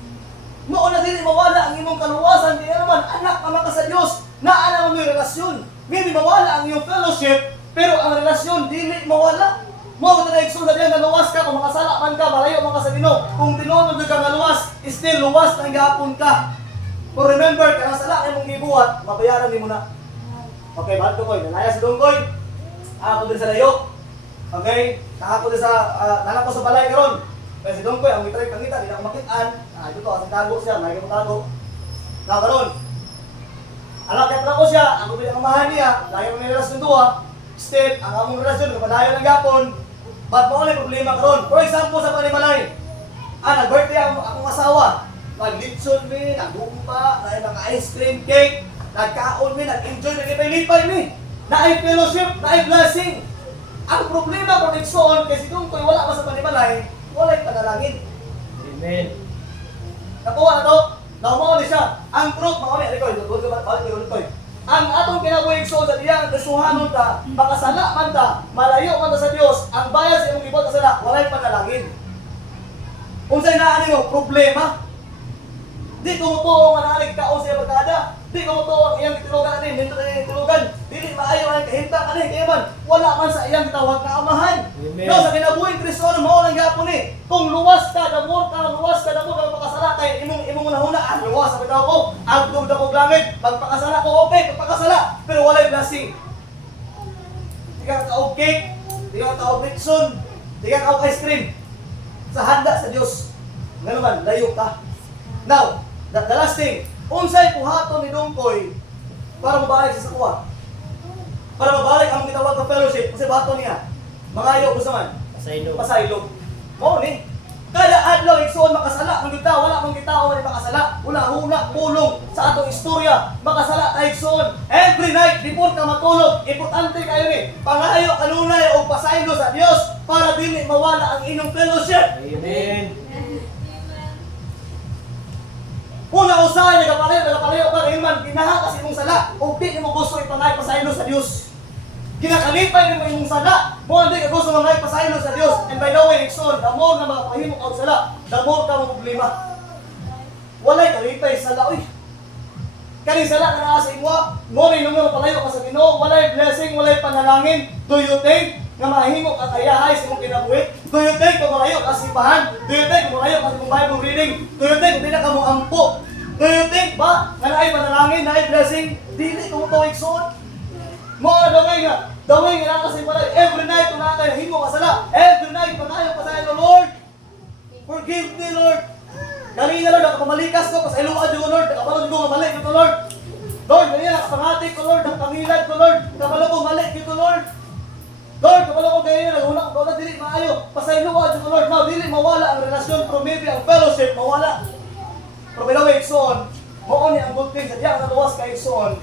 Mo na dili mawala ang imong kaluwasan, di naman anak ka sa Dios. Naa na mo relasyon. Maybe mawala ang iyong fellowship, pero ang relasyon dili mawala. Mo na ikson sa diha naluwas ka, kung makasala man ka, malayo man ka sa Ginoo. Kung tinuod mo ka naluwas, still luwas lang gihapon ka. But remember, kung sala ay mong gibuhat, mabayaran mo na. Okay, bahal ko koy. Nalaya si Dongkoy. Ako din sa layo. Okay? Ako din sa, nanak ko sa balay karon. Kaya si Dongkoy, ang mitray pangita, di na ako makitaan. Ito to, asang tago siya, may kong tago. Na karon. Alakit na ko siya, ako bilang amahan niya, layo ng relasyon duwa. Still, ang among relasyon, kapadayo ng gapon. Ba't mo ulit problema karon? For example, sa Panimalay. Nag-birthday akong asawa. Nag-litson mi, nag-gumpa, nag-ice cream cake, nagkaon mi, nag-enjoy, nag-ipay-lipay mi. Na-ay fellowship, na-ay blessing. Ang problema kung nagsoon, kasi kung wala pa sa Panimalay, wala'y panalangin. Amen. Nakuha na to, naumauli siya. Ang proof, mauli, alikoy, balik ko. ang atong kinabuhi igsoon sa diyang kasuhanon ta, makasala man ta, malayo man ta sa Dios, ang bayad sa imong gibot kasala walay panalangin. Unsay naa nimo problema? Di tumutuo nga nalig kaon sa barkada. Di tumutuo ang iyang tulugan ani, nindot ang iyang tulugan. Dili maayo ang kahimtang ani kay man wala man sa iyang gitawag na amahan. Amen. No, sa kinabuhi Kristo mao lang gyapon ni. Kung luwas ka damo ka magpakasala kay imong nahuna ang luwas sa bitaw ko. Ang dugda ko langit, magpakasala ko okay, magpakasala pero walay blessing. Di ka kaog cake, di ka kaog Nixon, di ka kaog ice cream. Sa handa sa Dios. Nga naman, layo ka. Now, the last thing, unsay puhaton ni Dungkoy para mabalik sa sakuha. Para mabalik ang gitawag ng fellowship, kasi baton niya. Mangayo ko sa man. Pasaylo. Pasaylo. Mao ni. Kada adlaw igsoon makasala, ang kita wala mang kita wala makasala. Una pulong sa atong istorya, makasala ta igsoon. Every night before ka matulog, importante kayo ni. Pangayo kanunay og pasaylo sa Dios para dili mawala ang inyong fellowship. Amen. Una usahay nagapalayo ka rin man ginaha kasi imong sala ug di mo gusto ipangay pasaylo sa Dios. Ginakalipay nimo imong sala, mo hindi ka gusto mangay pasaylo sa Dios. And by the way, igsoon, the more na makapahimo og sala, the more ka mo problema. Walay kalipay sa sala oy. Kani sala na naa sa imwa, mo rin nung palayo ka sa Ginoo, walay blessing, walay panalangin. Do you think nga mahimo ka kayahay sa imong kinabuhi? Do you think kung malayo ka simbahan? Do you think kung malayo ka sa imong Bible reading? Do you think kung di na ka mo ampo? Do you think ba nga naay panalangin, naay blessing? Dili tumutuig suot. Mo daway nga kasi pala every night kung nakakay himo ka sala, every night panayo pa sa Lord. Forgive me, Lord. Kanina Lord, nakapamalikas ko, pasailuan ko Lord, nakapalod ko mamalik ko Lord. Lord, ganyan nakapangati ko Lord, nakapangilad ko Lord, nakapalo ko malik ko Lord. Lord, kapalo ko ganyan, naguna ko Lord, dili maayo, pasailuan ko Lord. Now, dili mawala ang relasyon, pero maybe ang fellowship, mawala. Pero bilaw igsoon, mao ni ang good thing, sadya ang naluwas ka igsoon,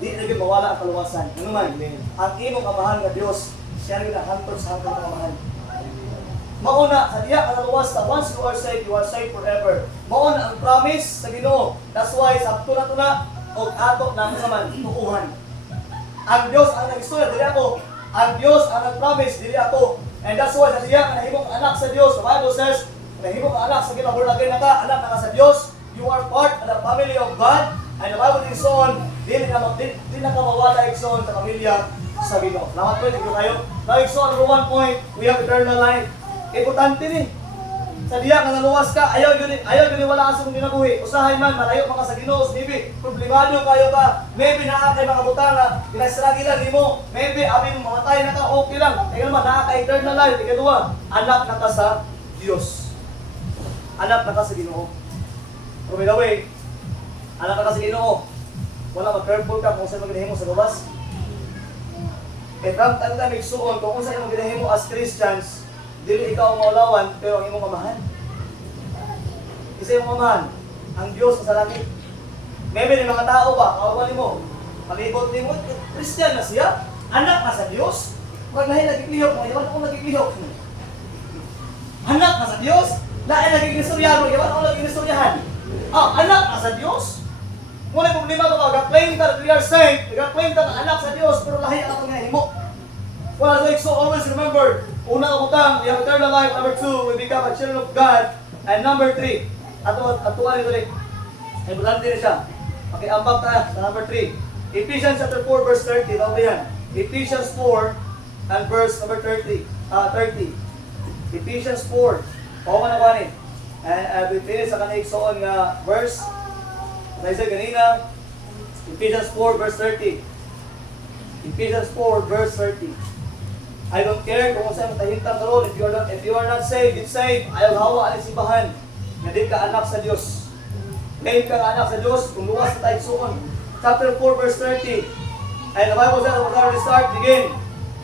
di na mawala ang kaluwasan. Ano man, ang imong amahan nga Dios, siya rin ang hantod sa hantod ng amahan. Mauna, sa diya ka naluwas na once you are saved forever. Mauna ang promise sa Ginoo. That's why sa tuna-tuna o ato na naman tukuhan. Ang Dios ang nag-istorya, dili ako. Ang Dios ang nag-promise, dili ako. And that's why sa diya ka nahimong anak sa Dios. The Bible says, nahimong anak sa Ginoo, born again na ka, anak na ka sa Dios. You are part of the family of God. And the Bible is on, di na ka mawala igsoon sa pamilya sa Ginoo. Salamat po, thank you kayo. Now igsoon, number 1 point, we have eternal life. Importante ni. Sa diya nga naluwas ka, ayaw yun wala ka sa mong ginabuhi. Usahay man, malayo man ka sa Ginoo, maybe problemado kayo ka, maybe naa kay mga butang na ginasragilan nimo, maybe abi mo mamatay na ka, okay lang. Kaya naman naa ka eternal life. Ikaduha, anak na ka sa Dios. Anak na ka sa Ginoo. Pero by the way, anak na ka sa Ginoo. Wala mag-careful ka kung saan maginahimo sa lubas. E from time to time, igsuon, kung saan maginahimo as Christians, dili ikaw ang maulawan, pero ang imong amahan. Isa yung amahan, ang Diyos sa langit. Maybe ni mga tao ba, kawawan mo, palibot ni mo, Christian na siya, anak na sa Diyos, wag lahi nagiklihok mo, yawan akong nagiklihok. Anak na sa Diyos, lahi nagikinistoryahan mo, yawan akong nagikinistoryahan. Anak na sa Diyos, muna problema ko, nag-claim ka that we are saved, nag-claim ka na anak sa Diyos, pero lahi ang atong himo. Well, so always remember, una utang, we have eternal life. Number 2, we become a children of God. And number 3, atuan nito rin. Importante rin siya. Okay, ambak tayo sa number 3. Ephesians chapter 4, verse 30. Tawag yan. Ephesians 4 and verse number 30. Ephesians 4. Pao man ako ni. And we finish sa kanang igsoon nga verse. As I said kanina, Ephesians 4, verse 30. Ephesians 4, verse 30. I don't care kung saan matahintang karon, if you are not saved, it's saved. Ayaw hawa ang simbahan. Nga di ka anak sa Dios. Ngayon ka anak sa Dios, kung luwas na tayo suon. Chapter 4, verse 30. And the Bible says, we're going to start, begin.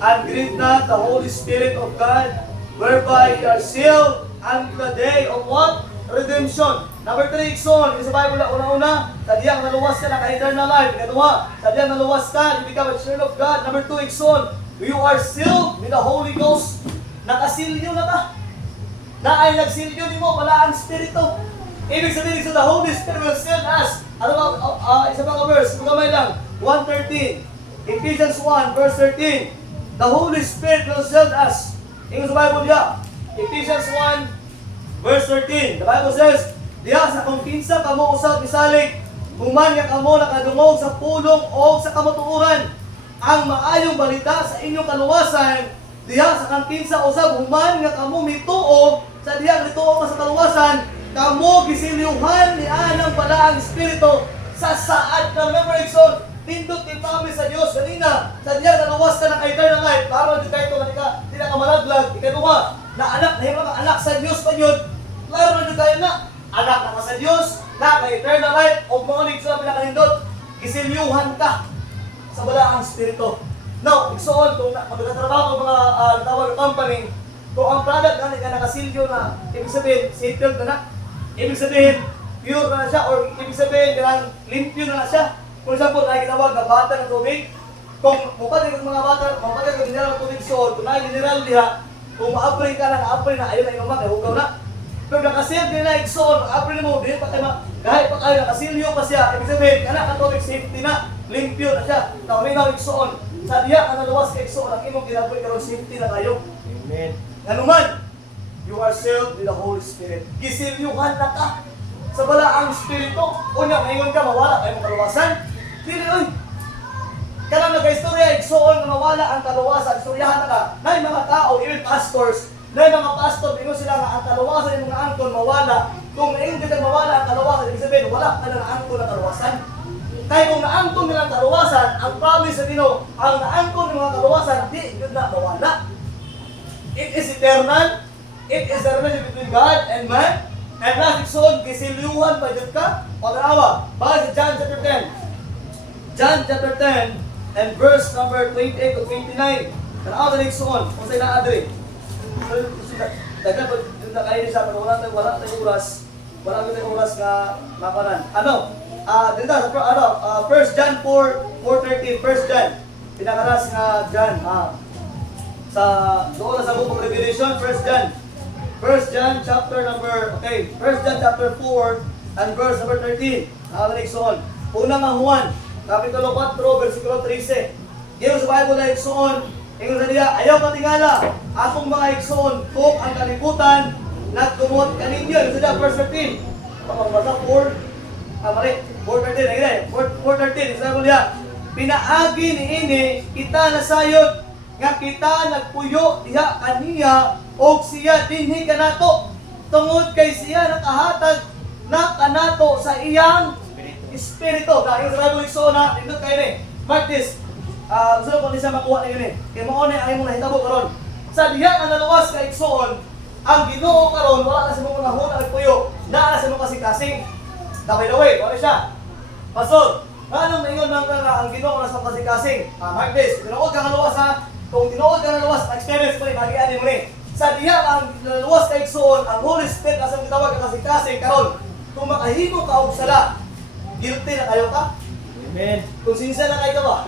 And grieve not the Holy Spirit of God, whereby you are sealed unto the day of what? Redemption. Number 3, igsoon. Sa Bible na una-una, sadyang naluwas ka na ka-eternal life. Ikaduha, sadyang naluwas ka, you become a child of God. Number 2, igsoon. You are sealed with the Holy Ghost. Nakasilyo na ka. Na ay nagsilyo ni mo, wala ang Espiritu. Ibig sabihin, so the Holy Spirit will seal us. Ano ba, isa pa ka verse, magamay lang. 1:13. Ephesians 1 verse 13. The Holy Spirit will shield us. Ingon sa Bible niya. Ephesians 1 verse 13. The Bible says, diya sa kung kinsa kamo usab misalig, human nga kamo nakadungog sa pulong o sa kamatuoran, ang maayong balita sa inyong kaluwasan, diha sa kang kinsa usab human nga kamo mituo sa diha nituo ka sa kaluwasan, kamo gisilyuhan ni anang balaang espiritu sa saad ng memorization. Nindot ni pami sa Dios kanina sa diha naluwas ka ng eternal life para di kayo ka di na ka malaglag ikaduha na anak na mga anak sa Dios pa yun. Klaro na di kayo na anak na sa Dios na ka eternal life o morning sa pinakanindot gisilyuhan ka sa balaang espiritu. Now, igsoon kung magtatrabaho ng mga tawag company, kung ang product na nakasilyo na ibig sabihin settled na, ibig sabihin pure na siya or ibig sabihin limpyo na siya. For example, ay ginawag na bata ng tubig. Kung mupatid ng mga bata, mupatid ng mineral ng tubig soon, kung ay mineral diha, kung ma-apply ka na, na-apply na, ayun na inumak, ay hugaw na. Pero nakasil din na igsoon, ma-apply mo, din pa kayo, kahit pa kayo, nakasilyo pa siya, ibig sabihin, kana ka tubig safety na, limpyo na siya. Naulinaw igsoon, sa diya, ang naluwas ka igsoon, ang imong ginapay karon safety na kayo. Amen. Nanuman, you are sealed with the Holy Spirit. Gisilyuhan na ka sa balaang espiritu. Unya, ngayon ka, mawala kayo mong kaluwasan. Dili, oy! Kanang nag-istorya, igsoon na mawala ang kaluwasan, istoryahan na ka. Nay mga tao, even pastors, nay mga pastor, ingon sila nga ang kaluwasan yung mga angkon mawala. Kung naingon ka mawala ang kaluwasan, ibig sabihin, wala ka na angkon na kaluwasan. Kaya kung naangkon nilang kaluwasan, ang promise sa Ginoo, ang naangkon ng mga kaluwasan, di yun na mawala. It is eternal. It is the relationship between God and man. And last igsoon, kisilyuhan pa dyan ka, o tanawa, baka sa John chapter 10. John chapter 10 and verse number 28 to 29. Tanawa na igsoon, kung sa'yo na-adri. Dagdag pa dun na kayo siya, pero wala tayong oras. Wala tayong oras na mapanan. Dito, 1 John 4:13, 1 John. Pinakaras nga John, doon na sa book of Revelation, 1 John. 1 John chapter 4 and verse number 13. Nakakalik soon. Unang ang Juan, kapitulo 4, versikulo 13. Ngayon sa Bible na igsoon, ingon sa niya, ayaw katingala, akong mga igsoon, kung ang kalibutan, nagkumot kaninyo. Ingon sa niya, verse 13. Pagpapasa 4:13, sa Bible niya, pinaagi ni ini, kita nasayod, nga kita nagpuyo diha kaniya og siya dinhi kanato tungod kay siya nakahatag na kanato sa iyang espiritu. Dahil sa Bible igsoon na indot kay ni. Mark this. Gusto ko ni sa makuha ni gani. Kay mao ni ang imong nahitabo karon. Sa diha ang naluwas kay igsoon, ang Ginoo karon wala na sa mga nahuna nagpuyo, naa na sa mga kasing-kasing. By the way, wala siya. Pastor, anong maingon nang ang Ginoo na sa kasing-kasing? Mark this. Tinuod ka naluwas ha. Kung tinuod ka naluwas, experience mo rin, magianin mo rin. Sa diya ang naluwas kay igsoon, ang Holy Spirit asang gitawag ka kasing-kasing karon. Kung makahimo ka og sala, guilty na kayo ka? Amen. Kung sinsa na kayo ka ba?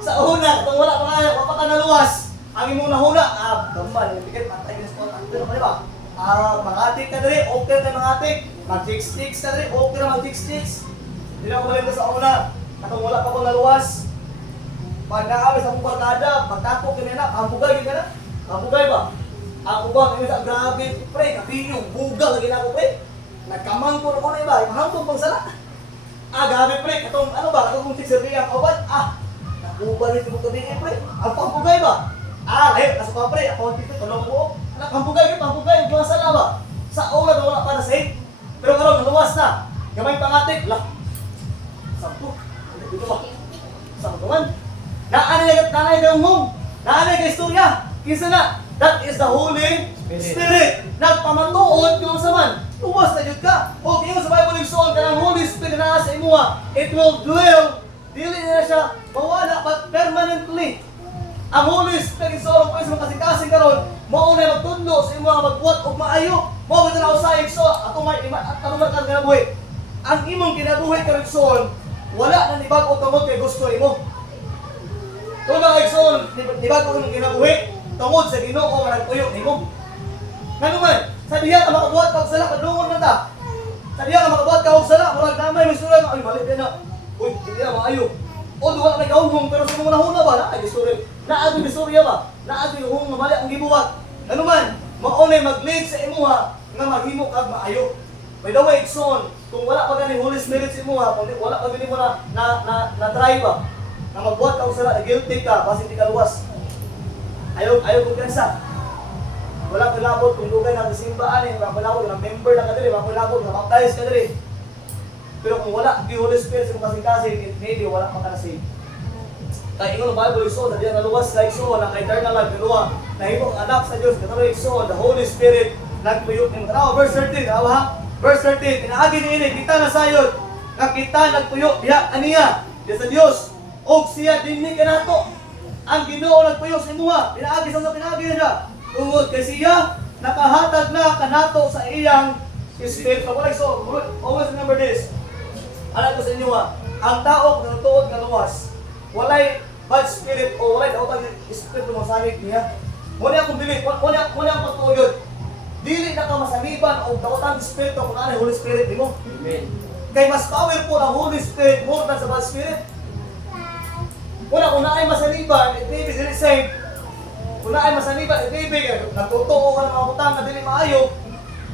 Sa una, kung wala pa kayo, wala ka naluwas, ang imong nahuna, gamban, yung bigay, patay ka sa spot, pero ba diba? Mangatik ka dali, okay na mangatik. Mag-chicks-chicks ka dali, okay na mag-chicks-chicks. Hindi na ako malimta sa una, katong wala pa ko naluwas. Pag naawis akong barkada, pagtapok ka na, kampugay ka na. Kampugay ba? Ako ba, ngayon sa grabe, pre, kapinyo, buga lagi na ako, pre. Nagkamangko na ko na iba, mahangtong pang sala. Gabi, pre, katong, ano ba, katong tigsiriya ka ba? Nakuba rin mo gabi, pre. Ang pampugay ba? Ayun, nasa pre, ako ang tito, tulong ko. Pampugay, mga sala ba? Sa oras na wala pa na safe. Pero karon naluwas na. Gamay pangatik, sampu. Dito ba? Sampu man. Naanay kayong mong. Naanay kay istorya. Kinsa na? That is the Holy Spirit. Nagpamatuod kung sa man. Luwas na yun ka. O kaya sa Bible igsoon ka ng Holy Spirit na sa imuha. It will dwell. Dili na siya mawala but permanently. Ang Holy Spirit igsoon ko sa kasing-kasing karon. Mao na magtudlo sa imuha magbuhat og maayo. Mao na usay igsoon ato may ka kinabuhi. Ang imong kinabuhi karon igsoon, wala na nibag-o tungod kay gusto nimo. Kung mga igsoon, nibag-o imong kinabuhi, tungod sa Ginoo nga nagpuyo nimo. Ngano man, sa diha ka makabuhat ka og sala kadungog man ta. Sa diha ka makabuhat ka og sala, murag damay may sura, ay balik na. Uy, hindi na maayo. O, wala may kaunghong, pero sa mga nahuna ba? Naagi istorya ba? Naagi yung mamali ang gibuhat. Ano man, maunay mag-lead sa imuha nga maghimo kag maayo. By the way, son, kung wala pa gani Holy Spirit sa imuha, kung wala pa gani mo na try ba, na magbuhat ka usara, guilty ka, basi di ka luwas. Ayaw kumpiyansa. Wala kulabot kung lugay na simbaan eh, wala kulabot na member na kadiri, wala kulabot na baptize kadiri. Pero kung wala di Holy Spirit sa kasing-kasing, maybe wala pa ka na save. Kaya ingon ang Bible iso, na diyan naluwas sa iso, na eternal life, naluwa, nahimong anak sa Diyos, kataro iso, the Holy Spirit, nagpuyok ng tanaw. Verse 13, ha? Verse 13, inaagi ni ini, kita na sayod, nga kita nagpuyok, biya, aniya, diya sa Diyos, og siya dinhi ka nato. Ang Ginoo nagpuyok sa imuha, pinaagi sa pinaagi na siya. Tungod kay siya, nakahatag na kanato sa iyang Spirit. So, always remember this. Alam ko sa inyo ang tao na natuod nga luwas, walay bad spirit o walay daotang espiritu mo samig niya. Muna akong believe, muna akong pagtuyod. Dili na ka masamiban o daotang espiritu kung ano Holy Spirit di mo. Amen. Kay mas powerful ang Holy Spirit more than sa bad spirit. Kung naay masaniban, it may be dili saved. Kung naay masaniban, it may be nagtotoo ka ng mga utang na dili maayo.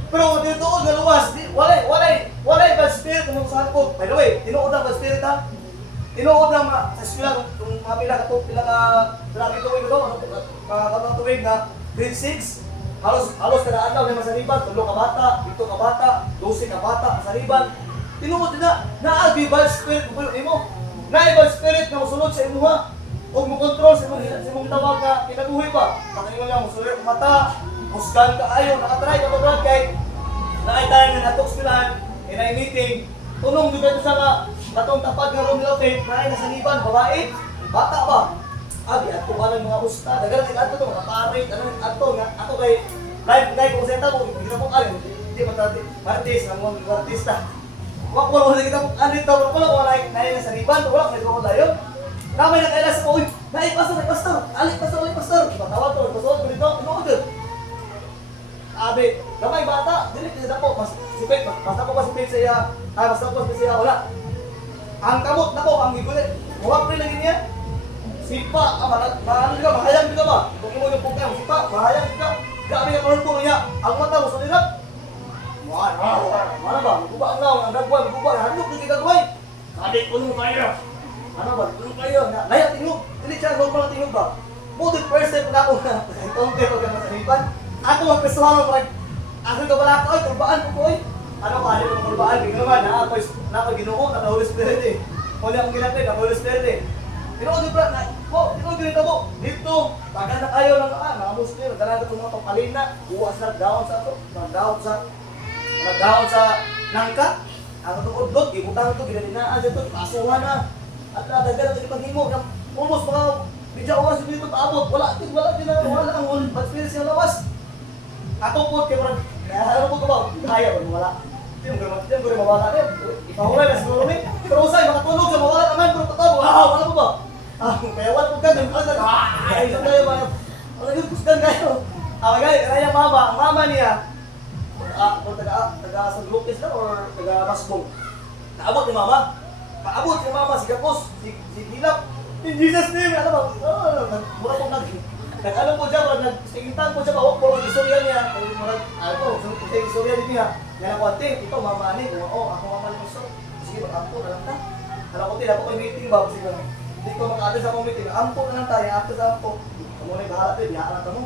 Pero dito nga luwas, walay bad spirit mo sa ko. By the way, tinuod ang bad spirit ha. Tinuod ang sa eskwela kung mga pila ka tuwing ko tuwing na grade 6. Halos kada adlaw may masaniban, 3 ka bata, 7 ka bata, 12 ka bata masaniban. Tinuod na naagi bad spirit mo imo. Naay bad spirit nga mosulod sa imuha. Og mo control sa imong tawag nga kinabuhi ba. Pakingon lang mosulod ang mata. Musgan ka ayo, nakatry ka ba kay nakita nga natok silahan in a meeting. Tunong juga sa nga katong tapad nga room lote, naay nasaniban babae, bata ba? Abi ato alang mga usta, dagan kay ato to mga pare, ano ato nga ato kay live ko senta ko, kita mo alin, di matati, artist ang mga artista. Wa ko wala kita mo anit taw wala naay nasaniban, wala may ko dayon. Kamay na kailas ko, uy, naay pastor, ali pastor. Tawag ko, pastor dito, no good. Abi, gamay bata, dili kasi dako mas sipit, basta ko pasipit sa iya, basta ko pasipit sa iya, wala. Ang kamot nako, ang gigulit, huwag rin lagi niya. Sipa, mahayang ka ba? Kung mo yung pugkang, sipa, mahayang ka. Gabi ka karoon po niya, ang mata mo sa nilap. Mana ba? Magkuba ang naong, ang gagaway, magkuba, handok yung gagaway. Kadik ko nung kayo. Ano ba? Nung kayo, layak tingog, dili siya, normal na tingog ba? Buti first step na ako, itong pero ka masanipan. Ako magpesuhan mo ako ka pala ako, kurbaan ko ko. Ano ba, ano yung kurbaan? Hindi naman, ako Ginoo, na Holy Spirit eh. Kung akong ginapit, na Holy Spirit eh. Tinood yung brad, tinood yung mo. Dito, taga na kayo ng mga Muslim, talaga itong mga pagpalina, buwas na down sa ito, down sa nangka. Ang itong udlot, ibutang ito, ginalinaan sa ito, pasuhan na. At nadagal ito ipag-himo, almost mga bidya oras yung dito paabot, wala ang Holy Spirit siya lawas. Ako po, kaya parang, ano po ka ba? Kaya ba? Wala. Hindi mo rin mawala rin. Ipahulay na siguro rin. Pero usay, makatulog sa mawala naman. Pero totoo, wala po ba? Kaya wala po ka, ganun ka. Isang kayo ba? Wala yung kusgan kayo. Kaya mama, ang mama niya, taga San Lucas na or taga Masbong. Naabot ni mama. Paabot si mama, si Gapos, si Gilap. In Jesus' name, alam mo, mula pong nag-alam po dyan, nag-singintan po dyan, huwag po ang istorya niya, sa istorya din niya, nga nakuwante, ito mamani, ako mamani mo so, sige mag-ampo na lang ta. Alam ko din, ako may meeting ba, kasi hindi ko maka-attend sa akong meeting, ampo na lang tayo, after sa ampo, muna yung bahala din, yahan ka mo.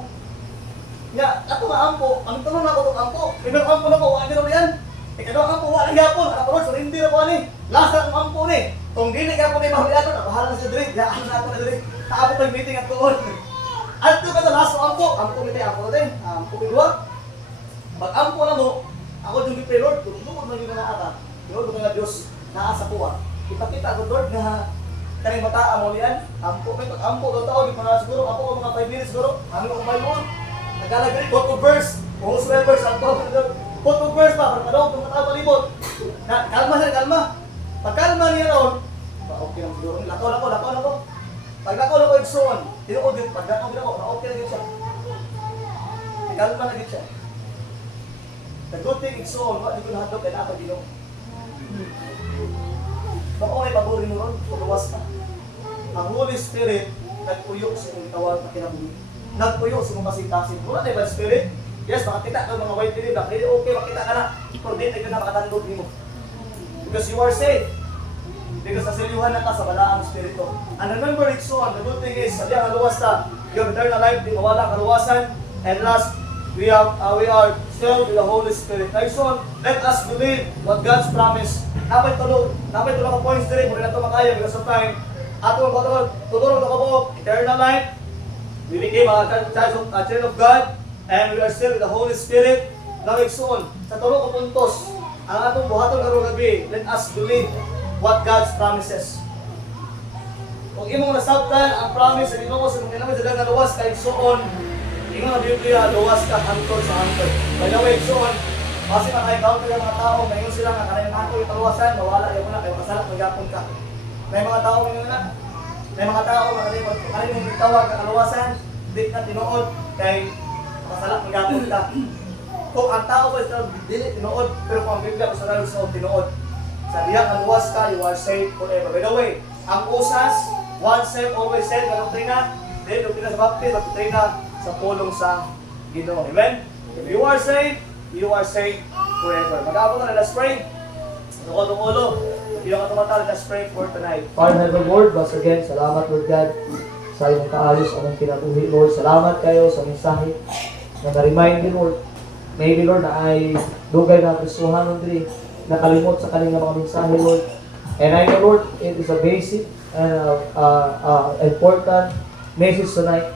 Nga, ako nga ampo, ang tanong na ako itong ampo, pinag ampo na ko, wala din ako yan. Ikadong ampo, wala ang yapon, anak ko, so hindi na ko ani, last na akong ampo ni. Kung dili ka po na yung mahuli ako, nabahala na sa drink, yahan na ako na drink, naabot ang meeting at tuon. At ito ka sa last ampo nito, ampo na din, ampo bidwa. Pag-ampo na mo, ako yung pray Lord, tulungan mo yung naata. Lord, kung nga Diyos, naasa po Kita ko Lord na kaning bata mo yan. Ampo, may pag-ampo, totoo, di pa na siguro, ako ko mga 5 minutes siguro, ano ko 5 more. Naglalagay, quote of verse, kung spell verse, quote of verse pa, para ano, kung matabalibot. Kalma. Pag-kalma niya ron, okay lang siguro, lakaw na ko. Pag lakaw na ko, igsoon, tinuod yun, pag lakaw na ko, okay na yun siya. Kalma na yun siya. The good thing is so, di ko nahadlok kaya ako Ginoo. Baka may paborin mo karon pagluwas ka. Ang Holy Spirit nagpuyo sa imong tawag na kinabuhi. Nagpuyo sa imong kasing-kasing. Wala na ba Spirit? Yes, makakita ka mga white TV, really okay, makita ka na. Pero di na makatandog mo. Because you are saved. Because nasilihan na ka sa balaang Espiritu. And remember, Rickson, the good thing is, sa diyang aluwas na, your eternal life, di mawala kaluwasan. And last, we are filled with the Holy Spirit. Rickson, let us believe what God's promise. Napay tulog ka points din, muli na ito makaya because of time. Atong tulong na kabok, eternal life. We became a child of God, and we are still with the Holy Spirit. Now, Rickson, sa tulong ka puntos, ang atong buhaton karong gabi, let us believe what God's promises. Kung imong nasabtan ang promise sa Ginoo sa mga namin sa dagang luwas kay Igsoon, ingon ang Biblia, luwas ka hangtod sa hangtod. Kaya Igsoon, kasi maka-encounter yung mga tao, ngayon sila nga kanayang hangtod yung kaluwasan, mawala yung muna, kaya pasalak magyapon ka. May mga tao ngayon na, may mga tao kanayang tawag ka kaluwasan, di na tinuod, kay pasalak magyapon ka. Kung ang tao ba sa dili tinuod, pero kung ang Biblia sa kaluwasan tinuod, sa diya kaluwas ka, you are saved forever. By the way, ang usas, once saved, always saved, na doktrina, dahil doktrina sa baptist, at doktrina sa pulong sa Ginoo. Amen? If you are saved forever. Mag-aabot na, let's pray. Tukod ang ulo. Hindi ka tumatawag, let's pray for tonight. Our Heavenly Lord, once again, salamat Lord God sa iyong kaayos among kinabuhi, Lord. Salamat kayo sa mensahe na na-remind din, Lord. Maybe, Lord, na ay dugay na prisuhan, Lord, nakalimot sa kanilang mga mensahe, Lord. And I know, Lord, it is a basic and important message tonight.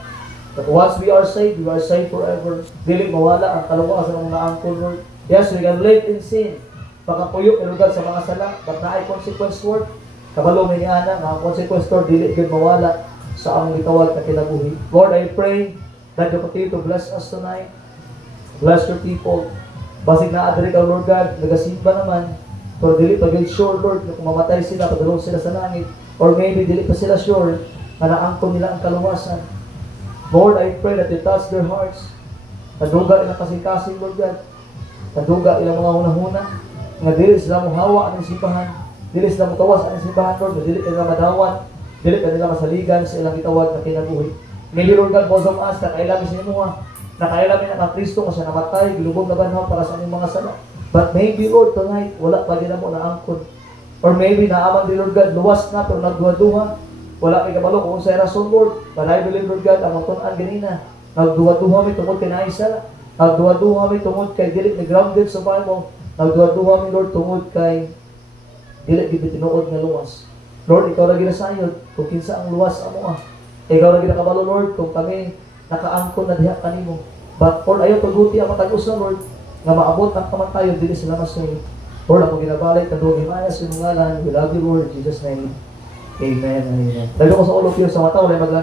That once we are saved forever. Dili mawala ang kaluwasan ng mga angkol, Lord. Yes, we can live in sin. Pagkapuyo ng lugar sa mga sala, but na ay consequence, Lord. Kabalo ni Ana, mga consequence, Lord, dili good mawala sa among gitawag na kinabuhi. Lord, I pray that you continue to bless us tonight. Bless your people. Basig na adri ka, Lord God, nagasimba naman, pero dili pa good sure, Lord, na kung mamatay sila, padulong sila sa langit, or maybe dili pa sila sure na naangkon nila ang kaluwasan. Lord, I pray that you touch their hearts. Taduga ilang kasing-kasing, Lord God. Taduga ilang mga hunahuna, nga dili sila muhawa ang simbahan, dili sila mutawas ang simbahan, Lord, dili nila madawat, dili nila masaligan sa ilang itawag na kinabuhi. Maybe, Lord God, bosom us, na kailangan sa inyo, nakailamin ang Kristo kasi namatay, gilubog na banhaw para sa aming mga sala. But maybe, Lord, tonight, wala pa din mo na angkon. Or maybe, naaman din, Lord God, luwas na, pero nagduha-duha. Wala kay kabalo kung sa'y rason, Lord. But I believe, Lord God, ang magtunan ganina, nagduha-duha mi tungod kay naisa, nagduha-duha mi tungod kay dili ni grounded sa Bible, nagduha-duha mi, Lord, tungod kay dili gid tinuod nga luwas. Lord, ikaw ra ginasayod kung kinsa ang luwas amo Ikaw ra ginakabalo, Lord, kung kami nakaangkon na diha kanimo. But Lord, ayaw paguti ang matag-us na, Lord, nga maabot ang kamatayon dili sila masuyo. Lord, ako ginabalik kadto himaya sa imong ngalan. We love you, Lord, in Jesus name. Amen. Amen. Dalo ko sa all of you sa mata, wala